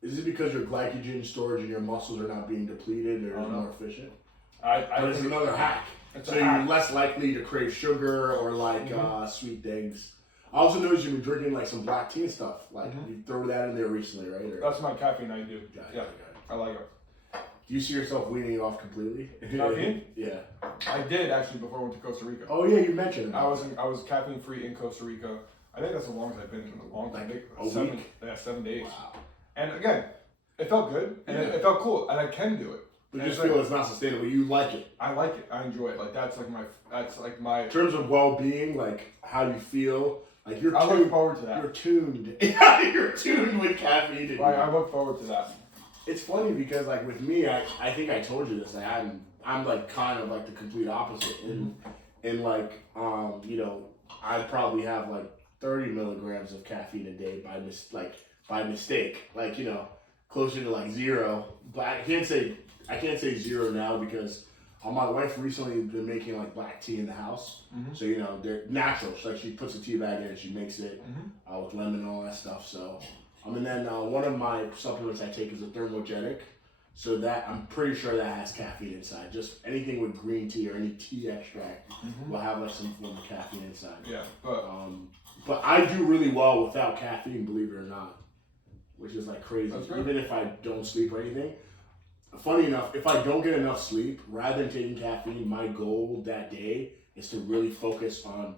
Is it because your glycogen storage in your muscles are not being depleted or is more efficient? But it's another hack. It's so you're less likely to crave sugar or like sweet things. I also noticed you've been drinking like some black tea and stuff. Like you throw that in there recently, right? Or... That's my caffeine I do. Yeah. I like it. Do you see yourself weaning it off completely? Caffeine? Yeah. I did actually before I went to Costa Rica. Oh yeah, you mentioned it. I was caffeine free in Costa Rica. I think that's the longest I've been in a long time. Like a 7 week? Yeah, 7 days. Wow. And again, it felt good and it felt cool, and I can do it. But you just feel it's not sustainable. You like it. I like it. I enjoy it. Like that's like my. In terms of well-being, like how you feel, like you're. I look forward to that. You're tuned. You're tuned with caffeine. I look forward to that. It's funny because like with me, I think I told you this. Like I'm like kind of like the complete opposite. And like you know, I probably have like 30 milligrams of caffeine a day by mistake. Like, you know, closer to like 0. But I can't say 0 now because my wife recently has been making like black tea in the house. So, you know, they're natural. So, like she puts a tea bag in and she makes it with lemon and all that stuff. So, and then one of my supplements I take is a thermogenic. So that I'm pretty sure that has caffeine inside. Just anything with green tea or any tea extract will have like some form of caffeine inside. Yeah, but I do really well without caffeine, believe it or not, which is like crazy. Even if I don't sleep or anything. Funny enough, if I don't get enough sleep, rather than taking caffeine, my goal that day is to really focus on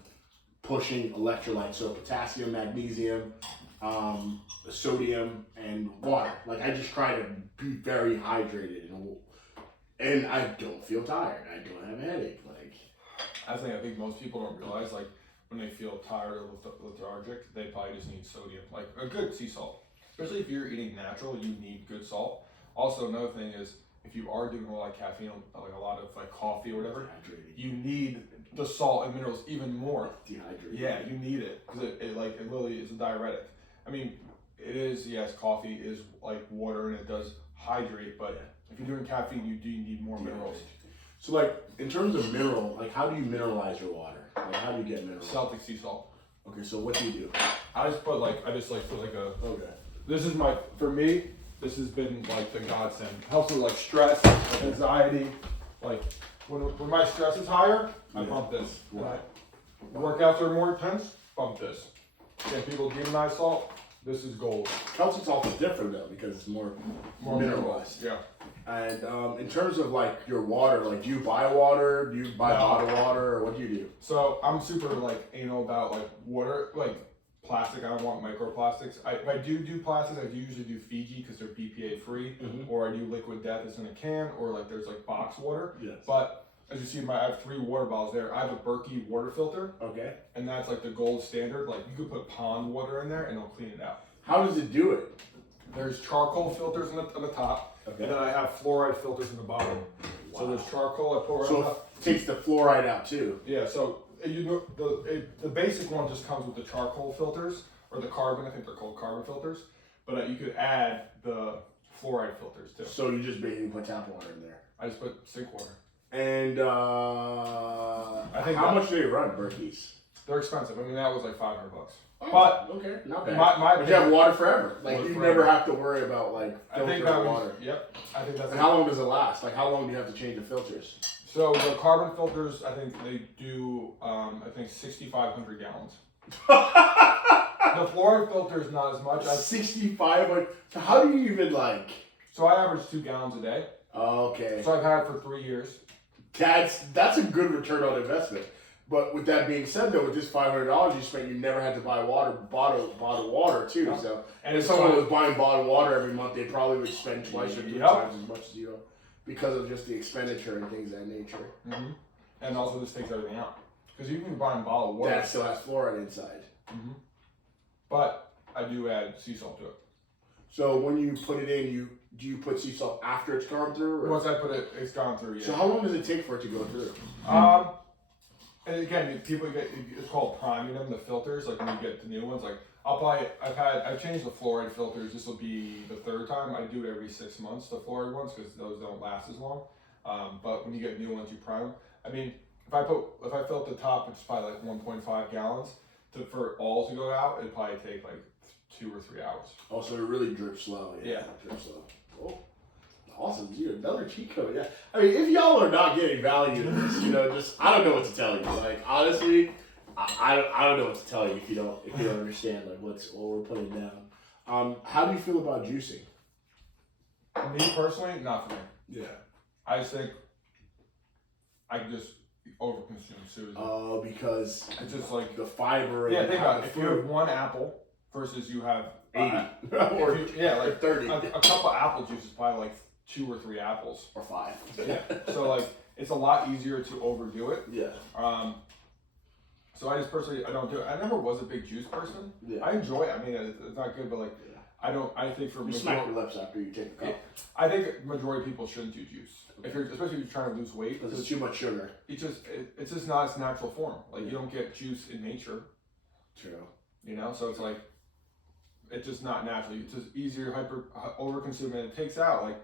pushing electrolytes. So potassium, magnesium, sodium, and water. Like I just try to be very hydrated, and I don't feel tired. I don't have a headache. Like I think most people don't realize, like when they feel tired or lethargic, they probably just need sodium, like a good sea salt. Especially if you're eating natural, you need good salt. Also, another thing is if you are doing a lot of caffeine, like a lot of like coffee or whatever, you need the salt and minerals even more. Dehydrated. Yeah, you need it because it literally is a diuretic. I mean, It is, yes, coffee is like water and it does hydrate, but if you're doing caffeine, you do need more minerals. So like, in terms of mineral, like how do you mineralize your water? Like how do you get minerals? Celtic sea salt. Okay, so what do you do? I just put like put like a, Okay. this is for me, this has been like the godsend. Helps with like stress, anxiety, like when my stress is higher, I pump this. When workouts are more intense, pump this. Again, people demonize salt, this is gold. Celtic salt is different though because it's more mineralized. Yeah. And in terms of like your water, like do you buy water? Do you buy bottled water, or what do you do? So I'm super like anal about like water, like plastic. I don't want microplastics. If I do plastics, I usually do Fiji because they're BPA free, or I do liquid death that's in a can, or like there's like box water. Yes. But as you see, I have 3 water bottles there. I have a Berkey water filter. Okay. And that's like the gold standard. Like you could put pond water in there and it'll clean it out. How does it do it? There's charcoal filters on the top, Okay. and then I have fluoride filters in the bottom. Wow. So there's charcoal I pour in. So it takes the fluoride out too. Yeah. So you know the basic one just comes with the charcoal filters or the carbon. I think they're called carbon filters. But you could add the fluoride filters too. So you just basically put tap water in there. I just put sink water. And I think how much do they run, Berkeys? They're expensive. I mean, that was like $500. Oh, but okay, not bad. But you have water forever. Like water you forever. never have to worry about like filtering water. Yep. I think that's. And how long does it last? Like how long do you have to change the filters? So the carbon filters, I think they do. I think 6,500 gallons. The fluoride filter is not as much. 6,500. So how do you even like? So I average 2 gallons a day. Okay. So I've had it for 3 years. That's a good return on investment. But with that being said, though, with this $500 you spent, you never had to buy bottled water too. No. So, And if someone was buying bottled water every month, they probably would spend twice or 3 times as much as you, because of just the expenditure and things of that nature. Mm-hmm. And also, this takes everything out because you can buy bottled water that still has fluoride inside. Mm-hmm. But I do add sea salt to it. So when you put it in, do you put sea salt after it's gone through? Or? Once I put it, it's gone through. Yeah. So how long does it take for it to go through? And again, people get, it's called priming them, the filters. Like when you get the new ones, like I've changed the fluoride filters. This will be the 3rd time. I do it every 6 months, the fluoride ones, because those don't last as long. But when you get new ones, you prime them. I mean, if I fill up the top, it's probably like 1.5 gallons. For all to go out, it'd probably take like 2 or 3 hours. Oh, so it really drips slow. Yeah. Drips slow. Oh. Awesome, dude. Another cheat code. Yeah. I mean, if y'all are not getting value in this, just I don't know what to tell you. Like honestly, I don't know what to tell you if you don't understand like what we're putting down. How do you feel about juicing? Me personally, not for me. Yeah. I just think I can just overconsume Susan. Oh, because it's just like the fiber. Yeah, think about it. If you have 1 apple versus you have 80 or like 30, a cup of apple juice is probably like 2 or 3 apples or 5. Yeah. So like it's a lot easier to overdo it. Yeah. So I just personally I don't do it. I never was a big juice person. Yeah. I enjoy it. I mean, it's not good, but like I think for you smack your lips after you take a cup. I think majority of people shouldn't do juice. Okay. Especially if you're trying to lose weight. Because it's too much sugar. It's just not its natural form. Like you don't get juice in nature. True. So it's like it's just not natural. It's just easier over consuming. It takes out like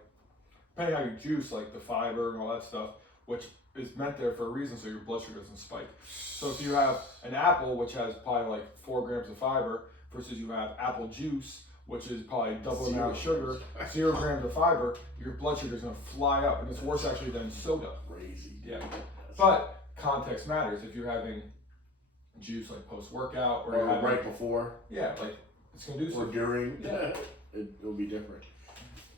depending on your juice, like the fiber and all that stuff, which is meant there for a reason so your blood sugar doesn't spike. So if you have an apple which has probably like 4 grams of fiber versus you have apple juice which is probably double the amount of sugar, 0 grams of fiber, your blood sugar is going to fly up, and it's worse actually than soda. Crazy. Yeah. But context matters. If you're having juice like post-workout or right before. Yeah, like it's going to do something. Or during. Yeah. It'll be different.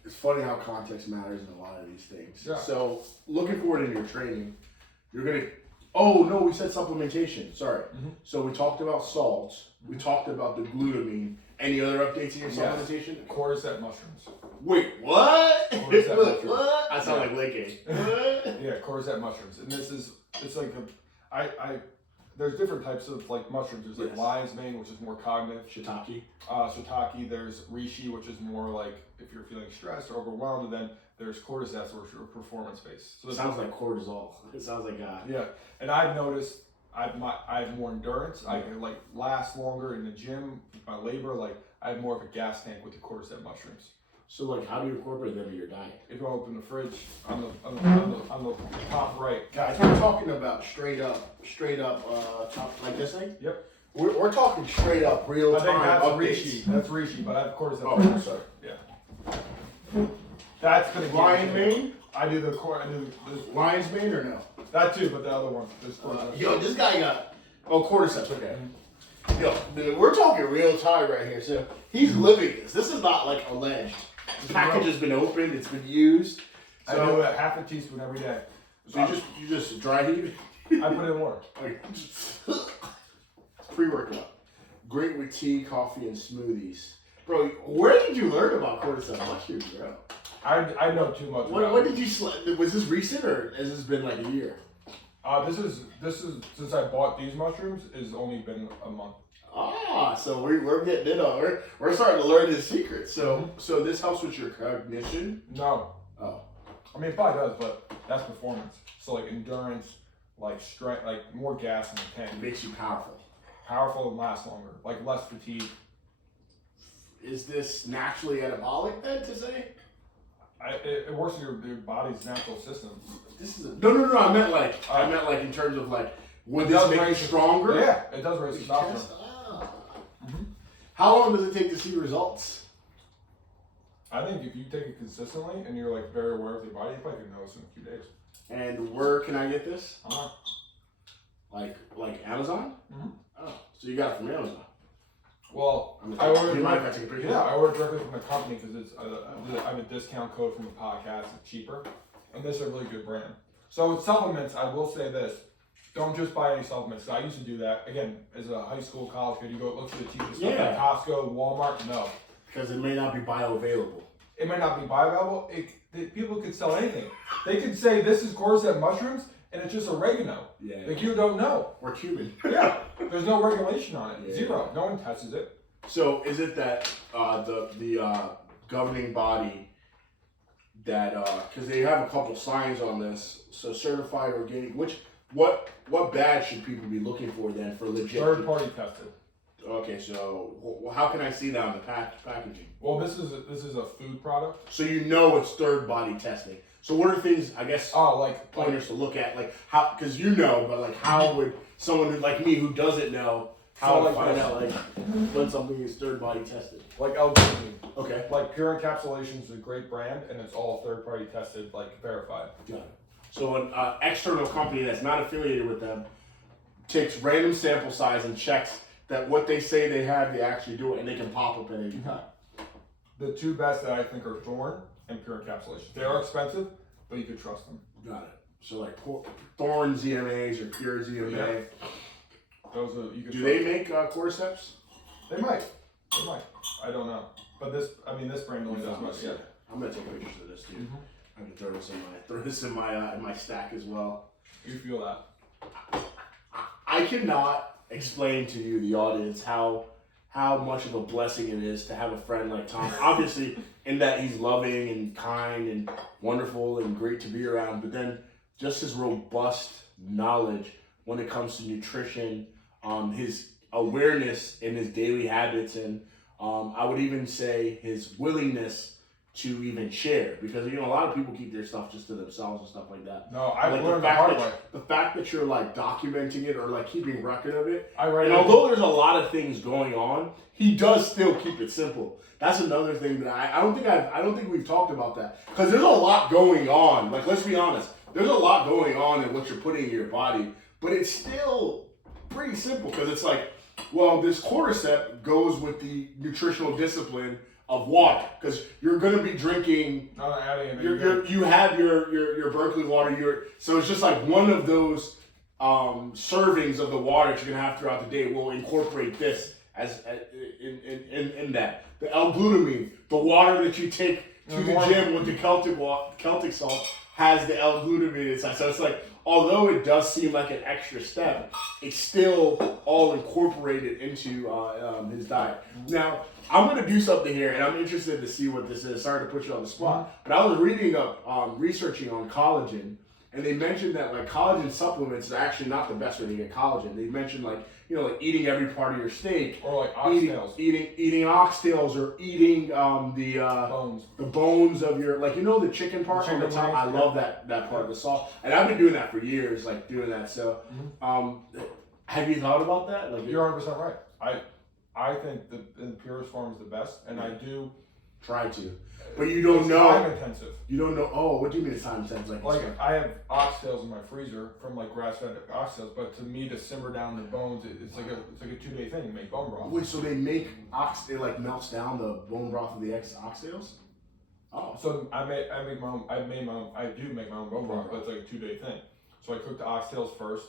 It's funny how context matters in a lot of these things. Yeah. So, looking forward in your training, you're going to... Oh, no, we said supplementation. Sorry. Mm-hmm. So, we talked about salts. We talked about the glutamine. Any other updates in your supplementation? Cordyceps mushrooms. Wait, what? Cordyceps mushrooms. What? I sound like Lincoln. Yeah, cordyceps mushrooms. And it's like there's different types of like mushrooms. There's like lion's mane, which is more cognitive. Shiitake. There's reishi, which is more like if you're feeling stressed or overwhelmed. And then there's cordyceps, which are performance based. So it sounds like cortisol. It sounds like Yeah, and I've noticed I have more endurance. I can like last longer in the gym. My labor, like I have more of a gas tank with the cordyceps mushrooms. So like, how do you incorporate them in your diet? If you open the fridge on the top right. Guys, we're talking about straight up, top, like this thing? Yep. We're talking straight up, real I think time that's updates. reishi. That's reishi, but I have cordyceps. Oh, sorry. Yeah. That's gonna Lion mane? I do the core. I do this. Lion's mane or no? That too, but the other one. This cordyceps. Yo, this guy got cordyceps. Okay. Yo, dude, we're talking real time right here. So he's living this. This is not like alleged. The package has been opened. It's been used. So I do it half a teaspoon every day. So you just dry heat it? I put it in water. Pre-workout. Great with tea, coffee, and smoothies. Bro, where did you learn about cordyceps mushrooms, bro? I know too much. What did you? Was this recent or has this been like a year? This is since I bought these mushrooms, it's only been a month. Ah, so we're getting in on. We're starting to learn his secrets. So this helps with your cognition. No. Oh. I mean, it probably does, but that's performance. So like endurance, like strength, like more gas in the tank. It makes you powerful. Powerful and last longer, like less fatigue. Is this naturally anabolic then to say? It works in your body's natural system. This is no. I meant like in terms of like, would this make you stronger? Yeah, it does raise testosterone. How long does it take to see results? I think if you take it consistently and you're like very aware of your body, you probably can notice in a few days. And where can I get this? Like Amazon? Mm-hmm. Oh, so you got it from Amazon? Well, I ordered. I take a picture? Yeah, I ordered directly from the company because it's I have a discount code from the podcast. It's cheaper, and this is a really good brand. So with supplements, I will say this: don't just buy any supplements. I used to do that again as a high school, college kid. You go look for the cheapest stuff at Costco, Walmart. No, because it may not be bioavailable. It may not be bioavailable. People could sell anything. They could say this is cordyceps mushrooms, and it's just oregano. Yeah. Like you don't know. Or cumin. Yeah. There's no regulation on it. Yeah. Zero. No one tests it. So is it that the governing body that because they have a couple signs on this, so certified organic, what badge should people be looking for then for legit? Third party tested. Okay, so how can I see that on the packaging? Well, this is a food product. So you know it's third body testing. So what are things, I guess, pointers to look at, like how, because you know, but like how would someone like me who doesn't know how to find out like when something is third body tested? Like L-glutamine. Okay. Like Pure Encapsulation is a great brand, and it's all third party tested, like verified. Got it. So an external company that's not affiliated with them takes random sample size and checks that what they say they have, they actually do it, and they can pop up at any time. The two best that I think are Thorn and Pure Encapsulation. They are expensive, but you can trust them. Got it. So like Thorn ZMAs or Pure ZMA. Yeah. Those are, you can. Do they make cordyceps? They might. I don't know. But this brand only does much. Yeah. I'm gonna take pictures of this too. Mm-hmm. I can throw this in my stack as well. You feel that? I cannot explain to you, the audience, how much of a blessing it is to have a friend like Tom. Obviously, in that he's loving and kind and wonderful and great to be around, but then just his robust knowledge when it comes to nutrition, his awareness in his daily habits, and I would even say his willingness to even share, because a lot of people keep their stuff just to themselves and stuff like that. No, I like learned the hard way. The fact that you're like documenting it or like keeping record of it, and although there's a lot of things going on, he does still keep it simple. That's another thing that I don't think we've talked about that, because there's a lot going on. Like, let's be honest, there's a lot going on in what you're putting in your body, but it's still pretty simple, because it's like, well, this cordyceps goes with the nutritional discipline of water, because you're going to be drinking. Not adding anything. You have your Berkeley water. So it's just like one of those servings of the water that you're going to have throughout the day will incorporate this as in that. The L-glutamine, the water that you take to the gym with the Celtic salt, has the L-glutamine inside. So it's like, although it does seem like an extra step, it's still all incorporated into his diet. Now, I'm going to do something here, and I'm interested to see what this is. Sorry to put you on the spot, but I was reading up, researching on collagen, and they mentioned that like collagen supplements are actually not the best way to get collagen. They mentioned like like eating every part of your steak, or like oxtails, eating oxtails, or eating the bones of your, like, the chicken part on the top. I love that part of the sauce, and I've been doing that for years, like doing that. So, have you thought about that? Like, you're 100% right. I think the purest form is the best, and I do try to. But you don't know. Time intensive. You don't know. Oh, what do you mean it's time intensive? Like I have oxtails in my freezer from like grass-fed oxtails, but to me to simmer down the bones, it's like a 2-day thing to make bone broth. Wait, so they make it like melts down the bone broth of the oxtails? Oh. So I do make my own bone broth, but it's like a 2-day thing. So I cook the oxtails first,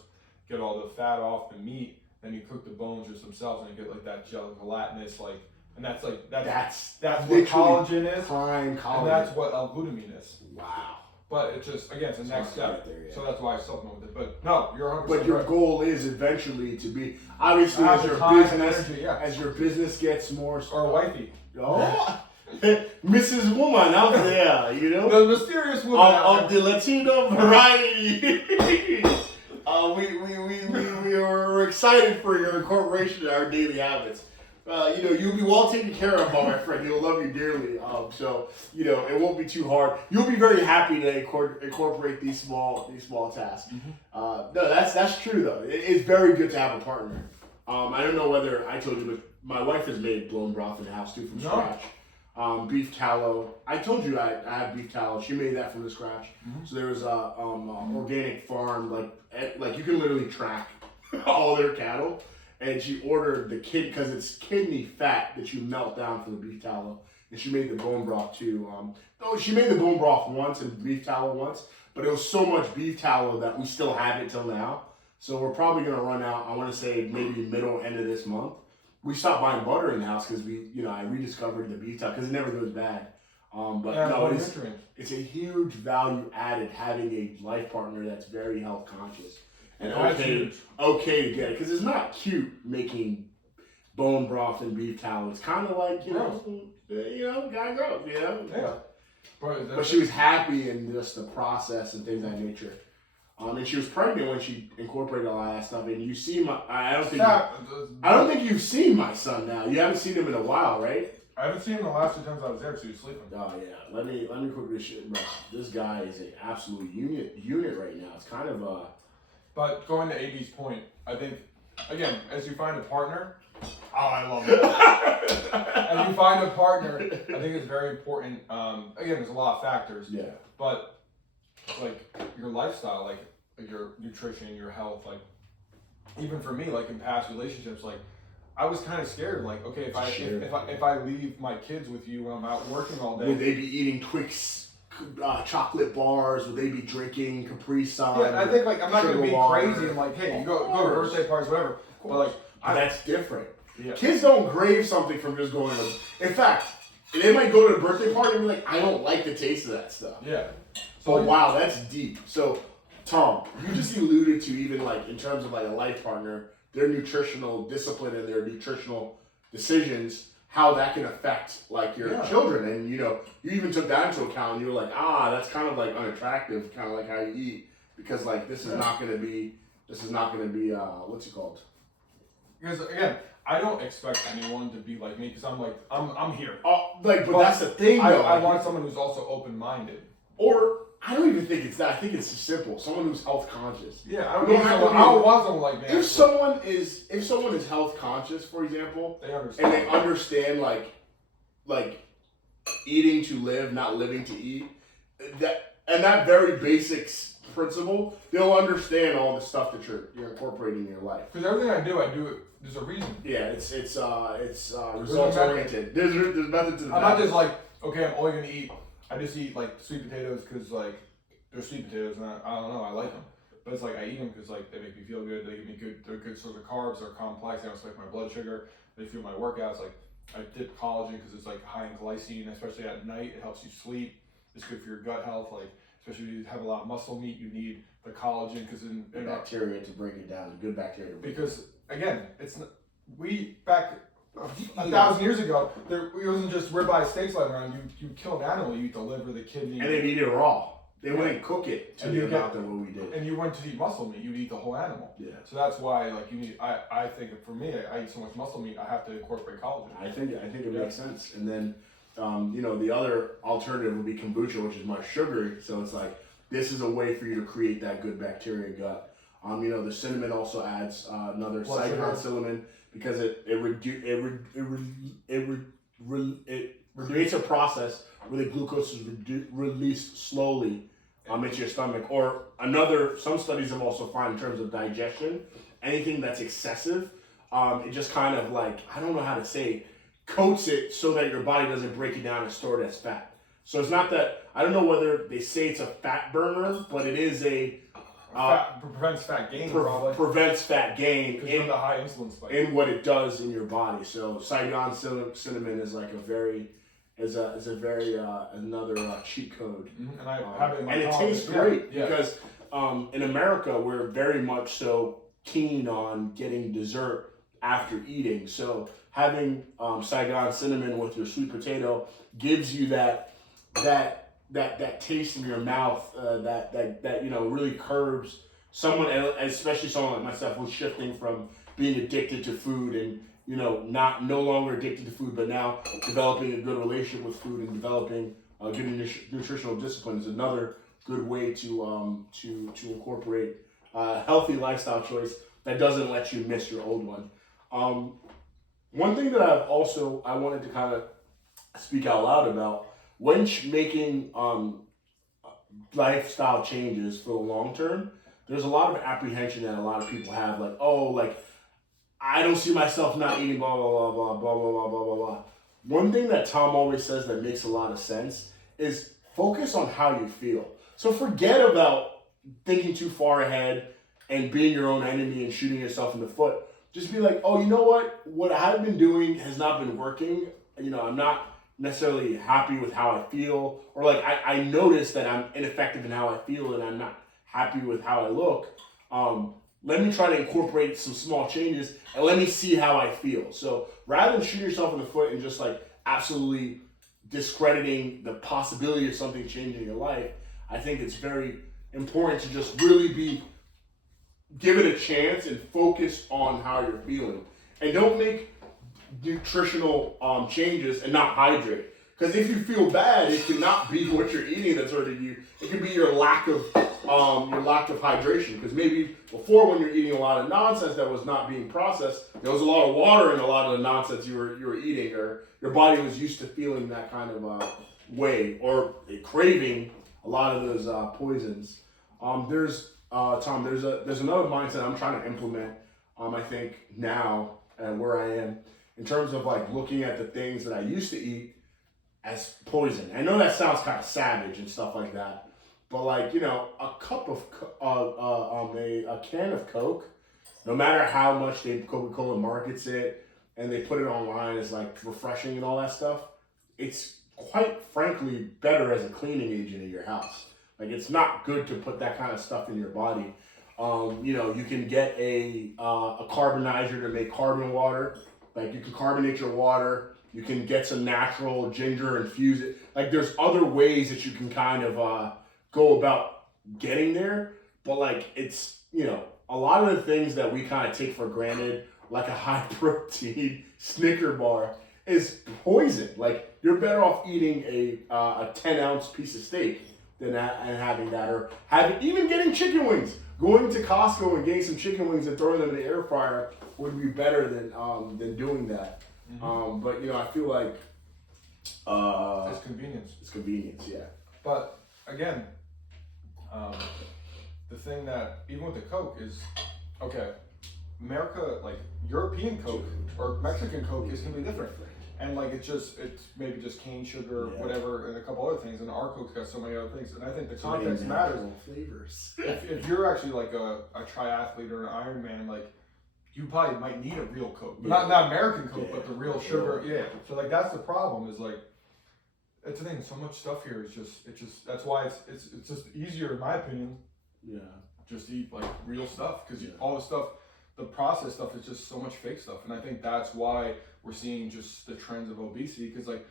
get all the fat off the meat, then you cook the bones just themselves, and you get like that gelatinous like. And that's what collagen is. Prime collagen. And that's what L-glutamine is. Wow. But it's just, again, it's the next step. Right there, yeah. So that's why I supplement with it. But no, you're 100% But your right. goal is eventually to be, obviously, as your business gets more. Or wifey. Oh. Mrs. Woman out there, The mysterious woman of the Latino variety. We are excited for your incorporation in our daily habits. You'll be well taken care of by my friend. He'll love you dearly. So it won't be too hard. You'll be very happy to incorporate these small tasks. Mm-hmm. No, that's true though. It's very good to have a partner. I don't know whether I told you, but my wife has made bone broth in the house too from scratch. Beef tallow. I told you I had beef tallow. She made that from the scratch. Mm-hmm. So there was a organic farm, like you can literally track all their cattle. And she ordered the because it's kidney fat that you melt down for the beef tallow. And she made the bone broth too. She made the bone broth once and beef tallow once, but it was so much beef tallow that we still have it till now. So we're probably gonna run out. I want to say maybe middle end of this month. We stopped buying butter in the house because I rediscovered the beef tallow because it never goes bad. It's a huge value added having a life partner that's very health conscious. And okay to get it, because it's not cute making bone broth and beef tallow. It's kind of like guy growth, Yeah. But she was happy in just the process and things of that nature. And she was pregnant when she incorporated all that stuff. And you see I don't think you've seen my son now. You haven't seen him in a while, right? I haven't seen him the last 2 times I was there because he was sleeping. Oh yeah. Let me cook this shit, bro. This guy is an absolute unit right now. It's kind of But going to AB's point, I think, again, as you find a partner, I love it. As you find a partner, I think it's very important. Again, there's a lot of factors. Yeah. But like your lifestyle, like your nutrition, your health, like even for me, like in past relationships, like I was kind of scared. Like, okay, if I leave my kids with you when I'm out working all day, would they be eating Twix? Chocolate bars? Would they be drinking Capri Sun? Yeah, I think like I'm not gonna be crazy and like, hey, you go to birthday parties, whatever. But like, that's different. Yeah. Kids don't crave something from just going to. In fact, they might go to a birthday party and be like, I don't like the taste of that stuff. Yeah. So wow, that's deep. So Tom, you just alluded to even like in terms of like a life partner, their nutritional discipline and their nutritional decisions, how that can affect like your children. And you even took that into account and you were like, that's kind of like unattractive, kind of like how you eat, because like this is not gonna be what's it called? Because again, I don't expect anyone to be like me because I'm here. But that's the thing though. I want someone who's also open minded. Or I don't even think it's that. I think it's just simple. Someone who's health conscious. Yeah, I don't want someone like me. If someone is health conscious, for example, they understand. And they understand like eating to live, not living to eat, that very basic principle, they'll understand all the stuff that you're incorporating in your life. Because everything I do it. There's a reason. Yeah, it's results oriented. There's method to the madness. I'm not just like, okay, I'm only gonna eat. I just eat like sweet potatoes because like they're sweet potatoes and I don't know, I like them. But it's like I eat them because like they make me feel good. They give me good. They're good source of carbs. They're complex. They don't spike my blood sugar. They fuel my workouts. Like I dip collagen because it's like high in glycine, especially at night. It helps you sleep. It's good for your gut health. Like especially if you have a lot of muscle meat, you need the collagen because in bacteria to break it down. Good bacteria. Because again, it's back 1,000 years ago, it wasn't just ribeye steaks lying around. You kill an animal, you eat the liver, the kidney. And they eat it raw. They wouldn't cook it to the amount that what we did. And you weren't to eat muscle meat; you'd eat the whole animal. Yeah. So that's why, like, you need. I think for me, I eat so much muscle meat, I have to incorporate collagen. I think it makes sense. And then, the other alternative would be kombucha, which is more sugary. So it's like this is a way for you to create that good bacteria gut. The cinnamon also adds another Saigon cinnamon because it creates a process where the glucose is released slowly into your stomach. Or some studies have also found in terms of digestion, anything that's excessive, it just kind of like, I don't know how to say it, coats it so that your body doesn't break it down and store it as fat. So it's not that, I don't know whether they say it's a fat burner, but it is prevents fat gain. Prevents fat gain because you're the high insulin spike. In what it does in your body. So Saigon cinnamon is like another cheat code. Mm-hmm. And I have it in my and it tastes great because in America we're very much so keen on getting dessert after eating. So having Saigon cinnamon with your sweet potato gives you that taste in your mouth that really curbs someone, especially someone like myself who's shifting from being addicted to food and no longer addicted to food, but now developing a good relationship with food and developing good nutritional discipline is another good way to incorporate a healthy lifestyle choice that doesn't let you miss your old one. One thing that I wanted to kind of speak out loud about when making lifestyle changes for the long term, there's a lot of apprehension that a lot of people have, like, I don't see myself not eating blah, blah, blah, blah, blah, blah, blah, blah, blah. One thing that Tom always says that makes a lot of sense is focus on how you feel. So forget about thinking too far ahead and being your own enemy and shooting yourself in the foot. Just be like, oh, you know what I've been doing has not been working. I'm not necessarily happy with how I feel, or like I notice that I'm ineffective in how I feel and I'm not happy with how I look. Let me try to incorporate some small changes and let me see how I feel. So rather than shoot yourself in the foot and just like absolutely discrediting the possibility of something changing your life, I think it's very important to just really give it a chance and focus on how you're feeling. And don't make nutritional changes and not hydrate. Because if you feel bad, it cannot be what you're eating that's hurting you. It can be your lack of hydration. Because maybe before, when you're eating a lot of nonsense that was not being processed, there was a lot of water in a lot of the nonsense you were eating, or your body was used to feeling that kind of way, or craving a lot of those poisons. There's another mindset I'm trying to implement. I think now and where I am in terms of like looking at the things that I used to eat as poison. I know that sounds kind of savage and stuff like that, but like, a cup of a can of Coke, no matter how much Coca-Cola markets it and they put it online as like refreshing and all that stuff, it's quite frankly better as a cleaning agent in your house. Like, it's not good to put that kind of stuff in your body. You can get a carbonizer to make carbon water. Like, you can carbonate your water. You can get some natural ginger, infuse it. Like, there's other ways that you can kind of go about getting there. But, like, it's, a lot of the things that we kind of take for granted, like a high-protein Snicker bar, is poison. Like, you're better off eating a 10-ounce piece of steak than that, and having that, or even getting chicken wings. Going to Costco and getting some chicken wings and throwing them in the air fryer would be better than doing that. Mm-hmm. But I feel like it's convenience. It's convenience, yeah. But again, the thing that even with the Coke is, okay, America, like European Coke or Mexican Coke is gonna be different. And like it's maybe just cane sugar, whatever, and a couple other things. And our Coke's got so many other things. And I think the context matters. Flavors. if you're actually like a triathlete or an Ironman, like you probably might need a real Coke, but not American Coke, but the real sugar. Yeah. So like that's the problem. Is like it's the thing. So much stuff here is just that's why it's just easier in my opinion. Yeah. Just eat like real stuff because all the stuff. The processed stuff is just so much fake stuff, and I think that's why we're seeing just the trends of obesity. Because like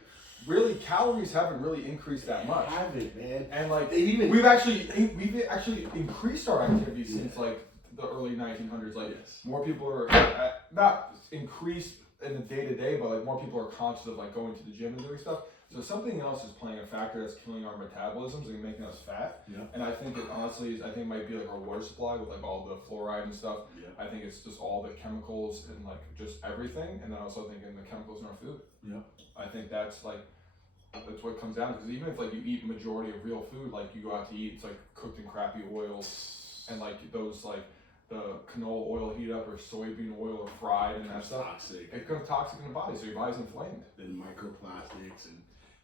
really calories haven't really increased that much. Haven't, man. And like we've actually increased our activity since like the early 1900s. Like more people are not increased in the day to day, but like more people are conscious of like going to the gym and doing stuff. So something else is playing a factor that's killing our metabolisms and making us fat. Yeah. And I think it honestly I think it might be like our water supply with like all the fluoride and stuff. Yeah. I think it's just all the chemicals and like just everything. And then also thinking the chemicals in our food. Yeah. I think that's what it comes down to. Because even if like you eat majority of real food, like you go out to eat, it's like cooked in crappy oils and like those like the canola oil heat up or soybean oil or fried and that stuff. Toxic. It becomes toxic in the body, so your body's inflamed. Then microplastics and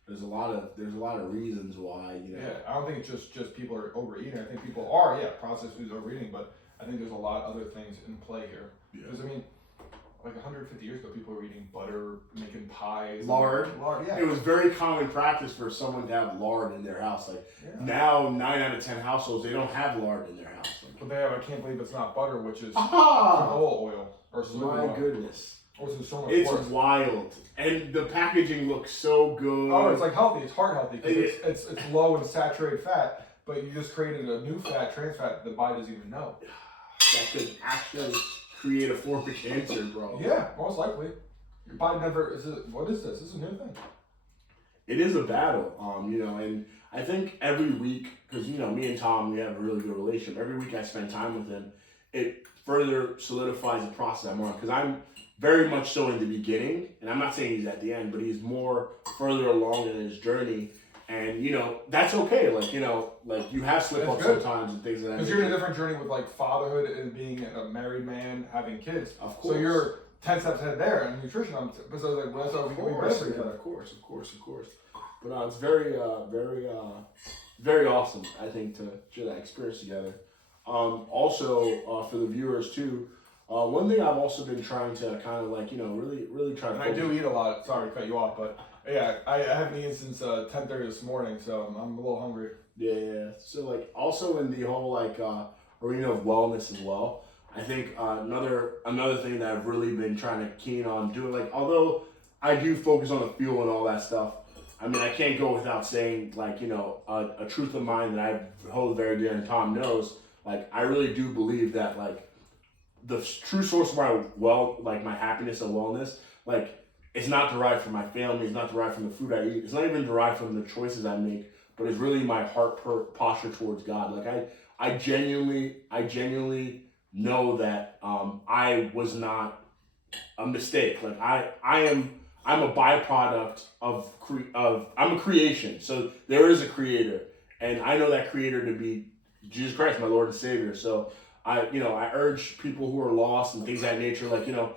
there's a lot of reasons why, you know. Yeah, I don't think it's just people are overeating. I think people are, processed foods overeating, but I think there's a lot of other things in play here. Because I mean, like 150 years ago, people were eating butter, making pies. Lard, yeah. It was very common practice for someone to have lard in their house. Like now, 9 out of 10 households, they don't have lard in their house. Like, but they have, I can't believe it's not butter, which is canola oil or soybean oil. Goodness. So it's wild, and the packaging looks so good. Oh, it's like healthy. It's heart healthy because it's low in saturated fat, but you just created a new fat, trans fat, that the body doesn't even know. That could actually create a form of cancer, bro. Yeah, most likely. Your body never what is this? This is a new thing. It is a battle, you know, and I think every week, because you know, me and Tom, we have a really good relationship. Every week I spend time with him, it further solidifies the process I'm on, because I'm very much so in the beginning, and I'm not saying he's at the end, but he's more further along in his journey, and you know that's okay. Like you know, like you have slip ups sometimes and things like that. Because you're in a different journey with like fatherhood and being a married man, having kids. Of course. So you're 10 steps ahead there, and nutrition. Because I was like, well, that's of course. But it's very awesome. I think to share that experience together. Also, for the viewers too. One thing I've also been trying to kind of like, you know, really try to. And I do eat a lot. Sorry to cut you off, but yeah, I haven't eaten since 10:30 this morning, so I'm a little hungry. Yeah. So like, also in the whole like arena of wellness as well, I think another thing that I've really been trying to keen on doing, like, although I do focus on the fuel and all that stuff, I mean, I can't go without saying, like, you know, a truth of mine that I hold very dear, and Tom knows, like, I really do believe that, like, the true source of my happiness and wellness, like, it's not derived from my family, it's not derived from the food I eat, it's not even derived from the choices I make, but it's really my heart posture towards God. Like, I genuinely know that I was not a mistake. Like, I'm a byproduct I'm a creation. So there is a creator, and I know that creator to be Jesus Christ, my Lord and Savior. So I urge people who are lost and things of that nature, like, you know,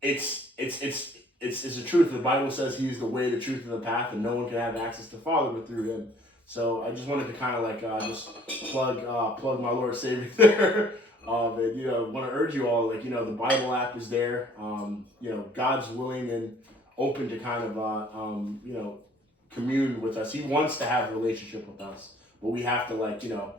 it's the truth. The Bible says He is the way, the truth, and the path, and no one can have access to the Father but through Him. So I just wanted to kind of like just plug my Lord and Savior there. And, you know, want to urge you all, like, you know, the Bible app is there. You know, God's willing and open to kind of, you know, commune with us. He wants to have a relationship with us, but we have to, like, you know,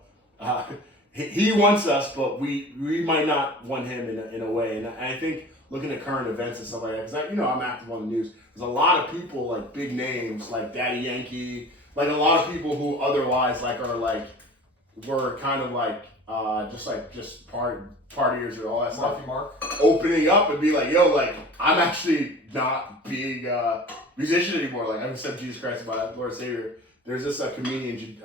He wants us, but we might not want Him in a way. And I think looking at current events and stuff like that, because, you know, I'm active on the news. There's a lot of people, like, big names, like Daddy Yankee, like a lot of people who otherwise, like, are, like, were kind of, like, just partiers or all that stuff. Mark. Opening up and be like, yo, like, I'm actually not being a musician anymore. Like, I've accepted Jesus Christ as my Lord and Savior. There's this comedian,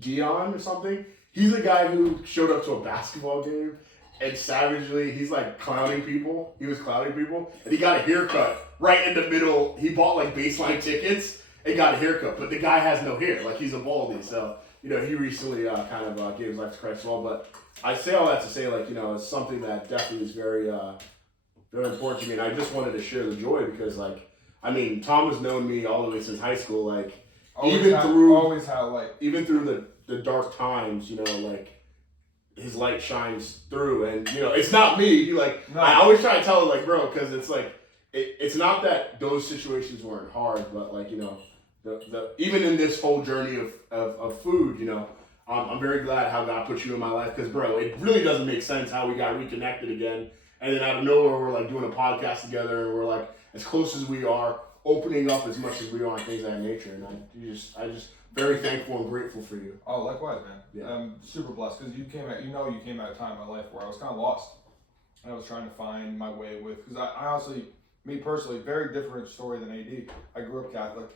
Dion or something. He's a guy who showed up to a basketball game and savagely, he's like clowning people. He was clowning people, and he got a haircut right in the middle. He bought like baseline tickets and got a haircut, but the guy has no hair. Like, he's a baldy. So, you know, he recently kind of gave his life to Christ as well. But I say all that to say, like, you know, it's something that definitely is very, very important to me. And I just wanted to share the joy because, like, I mean, Tom has known me all the way since high school. Like, even through the dark times, you know, like, his light shines through. And, you know, it's not me. No. I always try to tell him, like, bro, because it's like, it's not that those situations weren't hard, but, like, you know, the even in this whole journey of food, you know, I'm very glad how God put you in my life, because, bro, it really doesn't make sense how we got reconnected again, and then out of nowhere we're like doing a podcast together, and we're like as close as we are. opening up as much as we are and things of that nature. And I just very thankful and grateful for you. Oh, likewise, man. Yeah. I'm super blessed because you came at a time in my life where I was kind of lost. And I was trying to find my way because I honestly, me personally, very different story than AD. I grew up Catholic,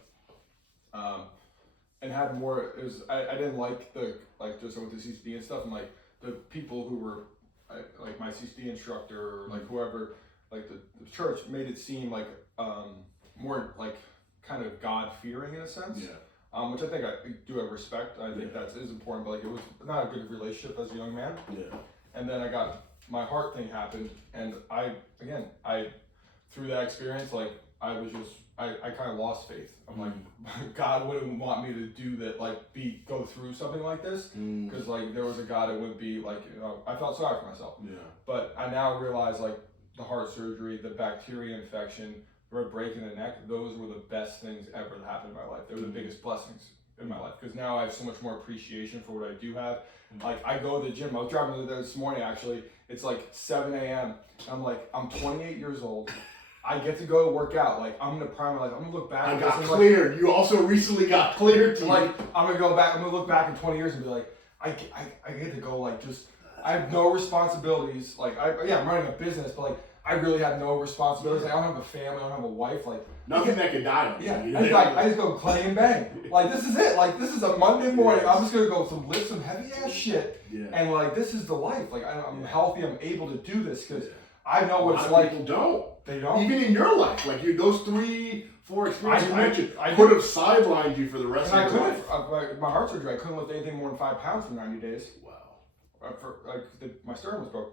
and had more. I didn't like just with the CCD and stuff, and like the people who were like my CCD instructor or like whoever, like the church made it seem like more like kind of God fearing in a sense. Yeah. Which I think I do have respect. I think that is important, but like it was not a good relationship as a young man. Yeah. And then my heart thing happened, and I through that experience, like I kind of lost faith. I'm like, God wouldn't want me to do that, like go through something like this, because like there was a God that wouldn't be like, I felt sorry for myself. Yeah. But I now realize like the heart surgery, the bacteria infection, breaking the neck, those were the best things ever that happened in my life. They were the biggest blessings in my life, because now I have so much more appreciation for what I do have. Like I go to the gym. I was driving there this morning actually. It's like 7 a.m. I'm like, I'm 28 years old. I get to go work out. Like I'm gonna prime my life. I'm gonna look back. I got cleared. Like, you also recently got cleared. Like I'm gonna go back. I'm gonna look back in 20 years and be like, I get to go like just. I have no responsibilities. Like I'm running a business, but like I really have no responsibilities. Like, I don't have a family. I don't have a wife. Like nothing that could die on you. Yeah. I just go play and bang. Like this is it. Like this is a Monday morning. I'm just gonna go lift some heavy ass shit. Yeah. And like this is the life. Like I'm healthy. I'm able to do this because I know what it's like. People don't. They don't. Even in your life, like those 3-4 experiences you mentioned, could have sidelined you for the rest of your life. My heart surgery, I couldn't lift anything more than 5 pounds for 90 days. Wow. My sternum was broke.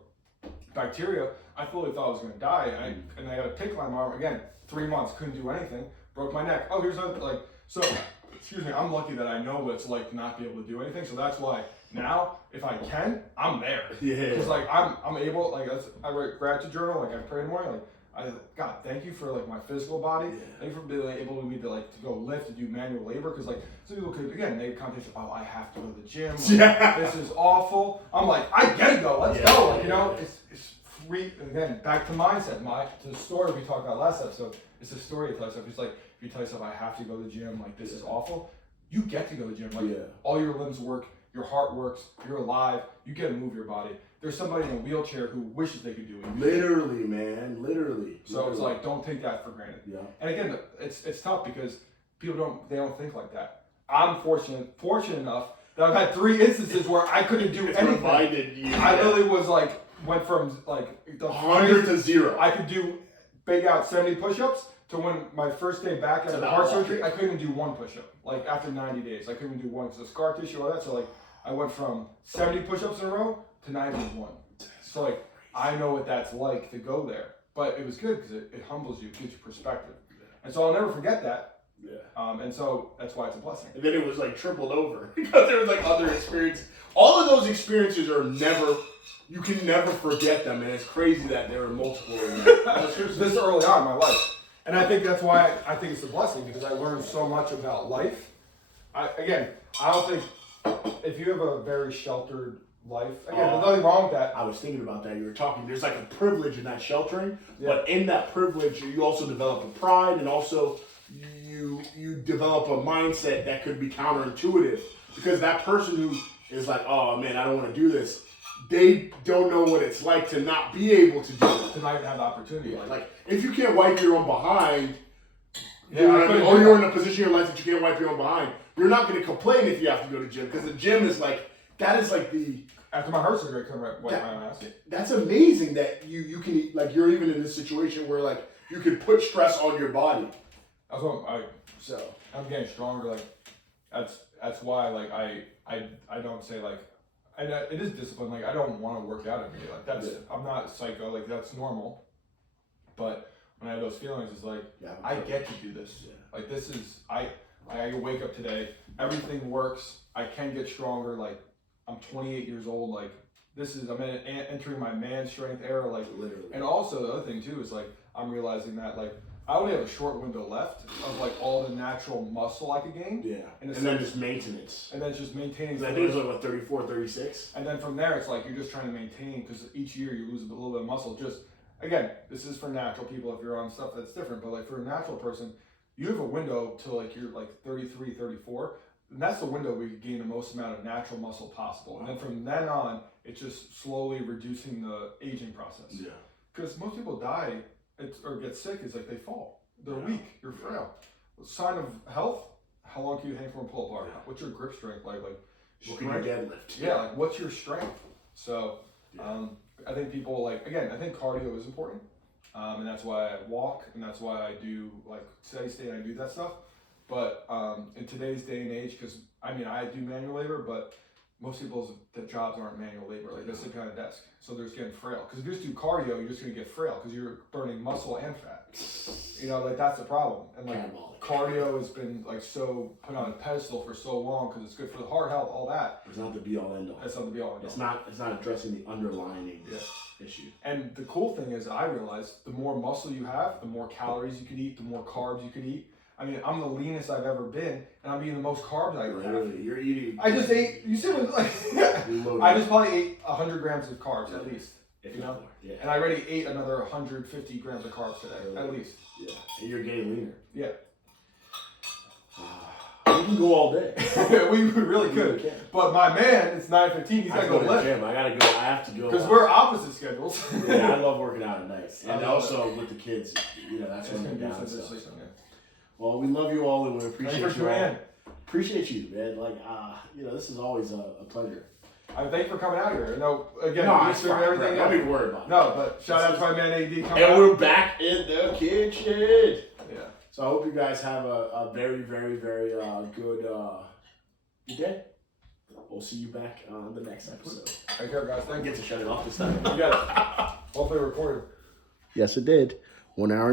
Bacteria, I fully thought I was going to die, and I got a pick on my arm again. 3 months, couldn't do anything. Broke my neck. Oh, here's another excuse me. I'm lucky that I know what it's like to not be able to do anything. So that's why now, if I can, I'm there. Yeah. Because like I'm able. Like I write gratitude journal. Like I pray in the morning. Like God, thank you for like my physical body. Yeah. Thank you for being able to me to go lift, to do manual labor. Because like some people could make a competition. Oh, I have to go to the gym. Like, this is awful. I'm like, I get to go. Let's go. Like, it's free. Again, back to mindset. To the story we talked about last episode. It's the story you tell yourself. It's like if you tell yourself, I have to go to the gym. Like this is awful. You get to go to the gym. Like all your limbs work. Your heart works. You're alive. You get to move your body. There's somebody in a wheelchair who wishes they could do it. Literally, man. Literally. So it's like, don't take that for granted. Yeah. And again, it's tough because people don't think like that. I'm fortunate enough that I've had 3 instances where I couldn't do anything. I literally went from like the 100 to 0. I could bang out 70 push-ups to when my first day back after the heart surgery, I couldn't do 1 push-up. Like after 90 days, I couldn't do 1 because of scar tissue, all that. So like I went from 70 push-ups in a row to 91. So like I know what that's like to go there, but it was good because it humbles you, gives you perspective, and so I'll never forget that. Yeah. And so that's why it's a blessing. And then it was like tripled over because there was like other experiences. All of those experiences you can never forget them, and it's crazy that there are multiple. This early on in my life, and I think that's why I think it's a blessing because I learned so much about life. I don't think if you have a very sheltered life. Again, there's nothing wrong with that. I was thinking about that. You were talking. There's like a privilege in that sheltering, but in that privilege, you also develop a pride, and also you develop a mindset that could be counterintuitive. Because that person who is like, oh man, I don't want to do this, they don't know what it's like to not be able to do it. To not even have the opportunity. Like if you can't wipe your own behind, or you're in a position in your life that you can't wipe your own behind, you're not going to complain if you have to go to the gym because the gym is like. That is like the... After my heart surgery, I couldn't wipe my own ass. That's amazing that you can, like, you're even in this situation where, like, you can put stress on your body. That's what I'm getting stronger. Like, that's why, like, I don't say, like, it is discipline. Like, I don't want to work out every day. Like, I'm not psycho. Like, that's normal. But when I have those feelings, it's like, I get to do this. Yeah. Like, this is... I wake up today. Everything works. I can get stronger. Like, I'm 28 years old. Like, I'm entering my man strength era. Like, literally. And also the other thing too is like, I'm realizing that like, I only have a short window left of like all the natural muscle I could gain. Yeah. And then just maintenance. And then it's just maintaining. I think it's like what, 34, 36? And then from there, it's like, you're just trying to maintain because each year you lose a little bit of muscle. Just, again, this is for natural people. If you're on stuff that's different, but like for a natural person, you have a window till like you're like 33, 34. And that's the window where you gain the most amount of natural muscle possible. And then from then on, it's just slowly reducing the aging process. Yeah. Because most people die or get sick is like they fall. They're weak. You're frail. Sign of health, how long can you hang from a pull bar? Yeah. What's your grip strength like? What can you deadlift? Yeah, like what's your strength? So I think people I think cardio is important. And that's why I walk, and that's why I do like steady state, and I do that stuff. But in today's day and age, because I do manual labor, but most people's jobs aren't manual labor. Like they sit behind a desk, so they're just getting frail. Because if you just do cardio, you're just gonna get frail because you're burning muscle and fat. That's the problem. And cardio has been so put on a pedestal for so long because it's good for the heart health, all that. It's not the be all end all. It's not the be all end all. It's not addressing the underlying issue. And the cool thing is, I realized the more muscle you have, the more calories you could eat, the more carbs you could eat. I'm the leanest I've ever been, and I'm eating the most carbs I ever have. You're eating. I just ate. You see what? I just probably ate 100 grams of carbs at least. If not more. Yeah. And I already ate another 150 grams of carbs today, at least. Yeah. And you're getting leaner. Yeah. We can go all day. we really could. But my man, it's 9:15. He's got to go to lift. the gym. I have to go. Because we're opposite schedules. Yeah, I love working out at night, and also with the kids. That's when they're down and stuff. Well, we love you all, and we appreciate you all. Appreciate you, man. This is always a pleasure. Thanks for coming out here. Everything. Don't be worried about it. No, but shout out to my man AD coming out. And we're back in the kitchen. Yeah. So I hope you guys have a very, very, very good day. We'll see you back on the next episode. Take care, guys. Thank you. Get to shut it off this time. You got it. Hopefully recorded. Yes, it did. 1 hour.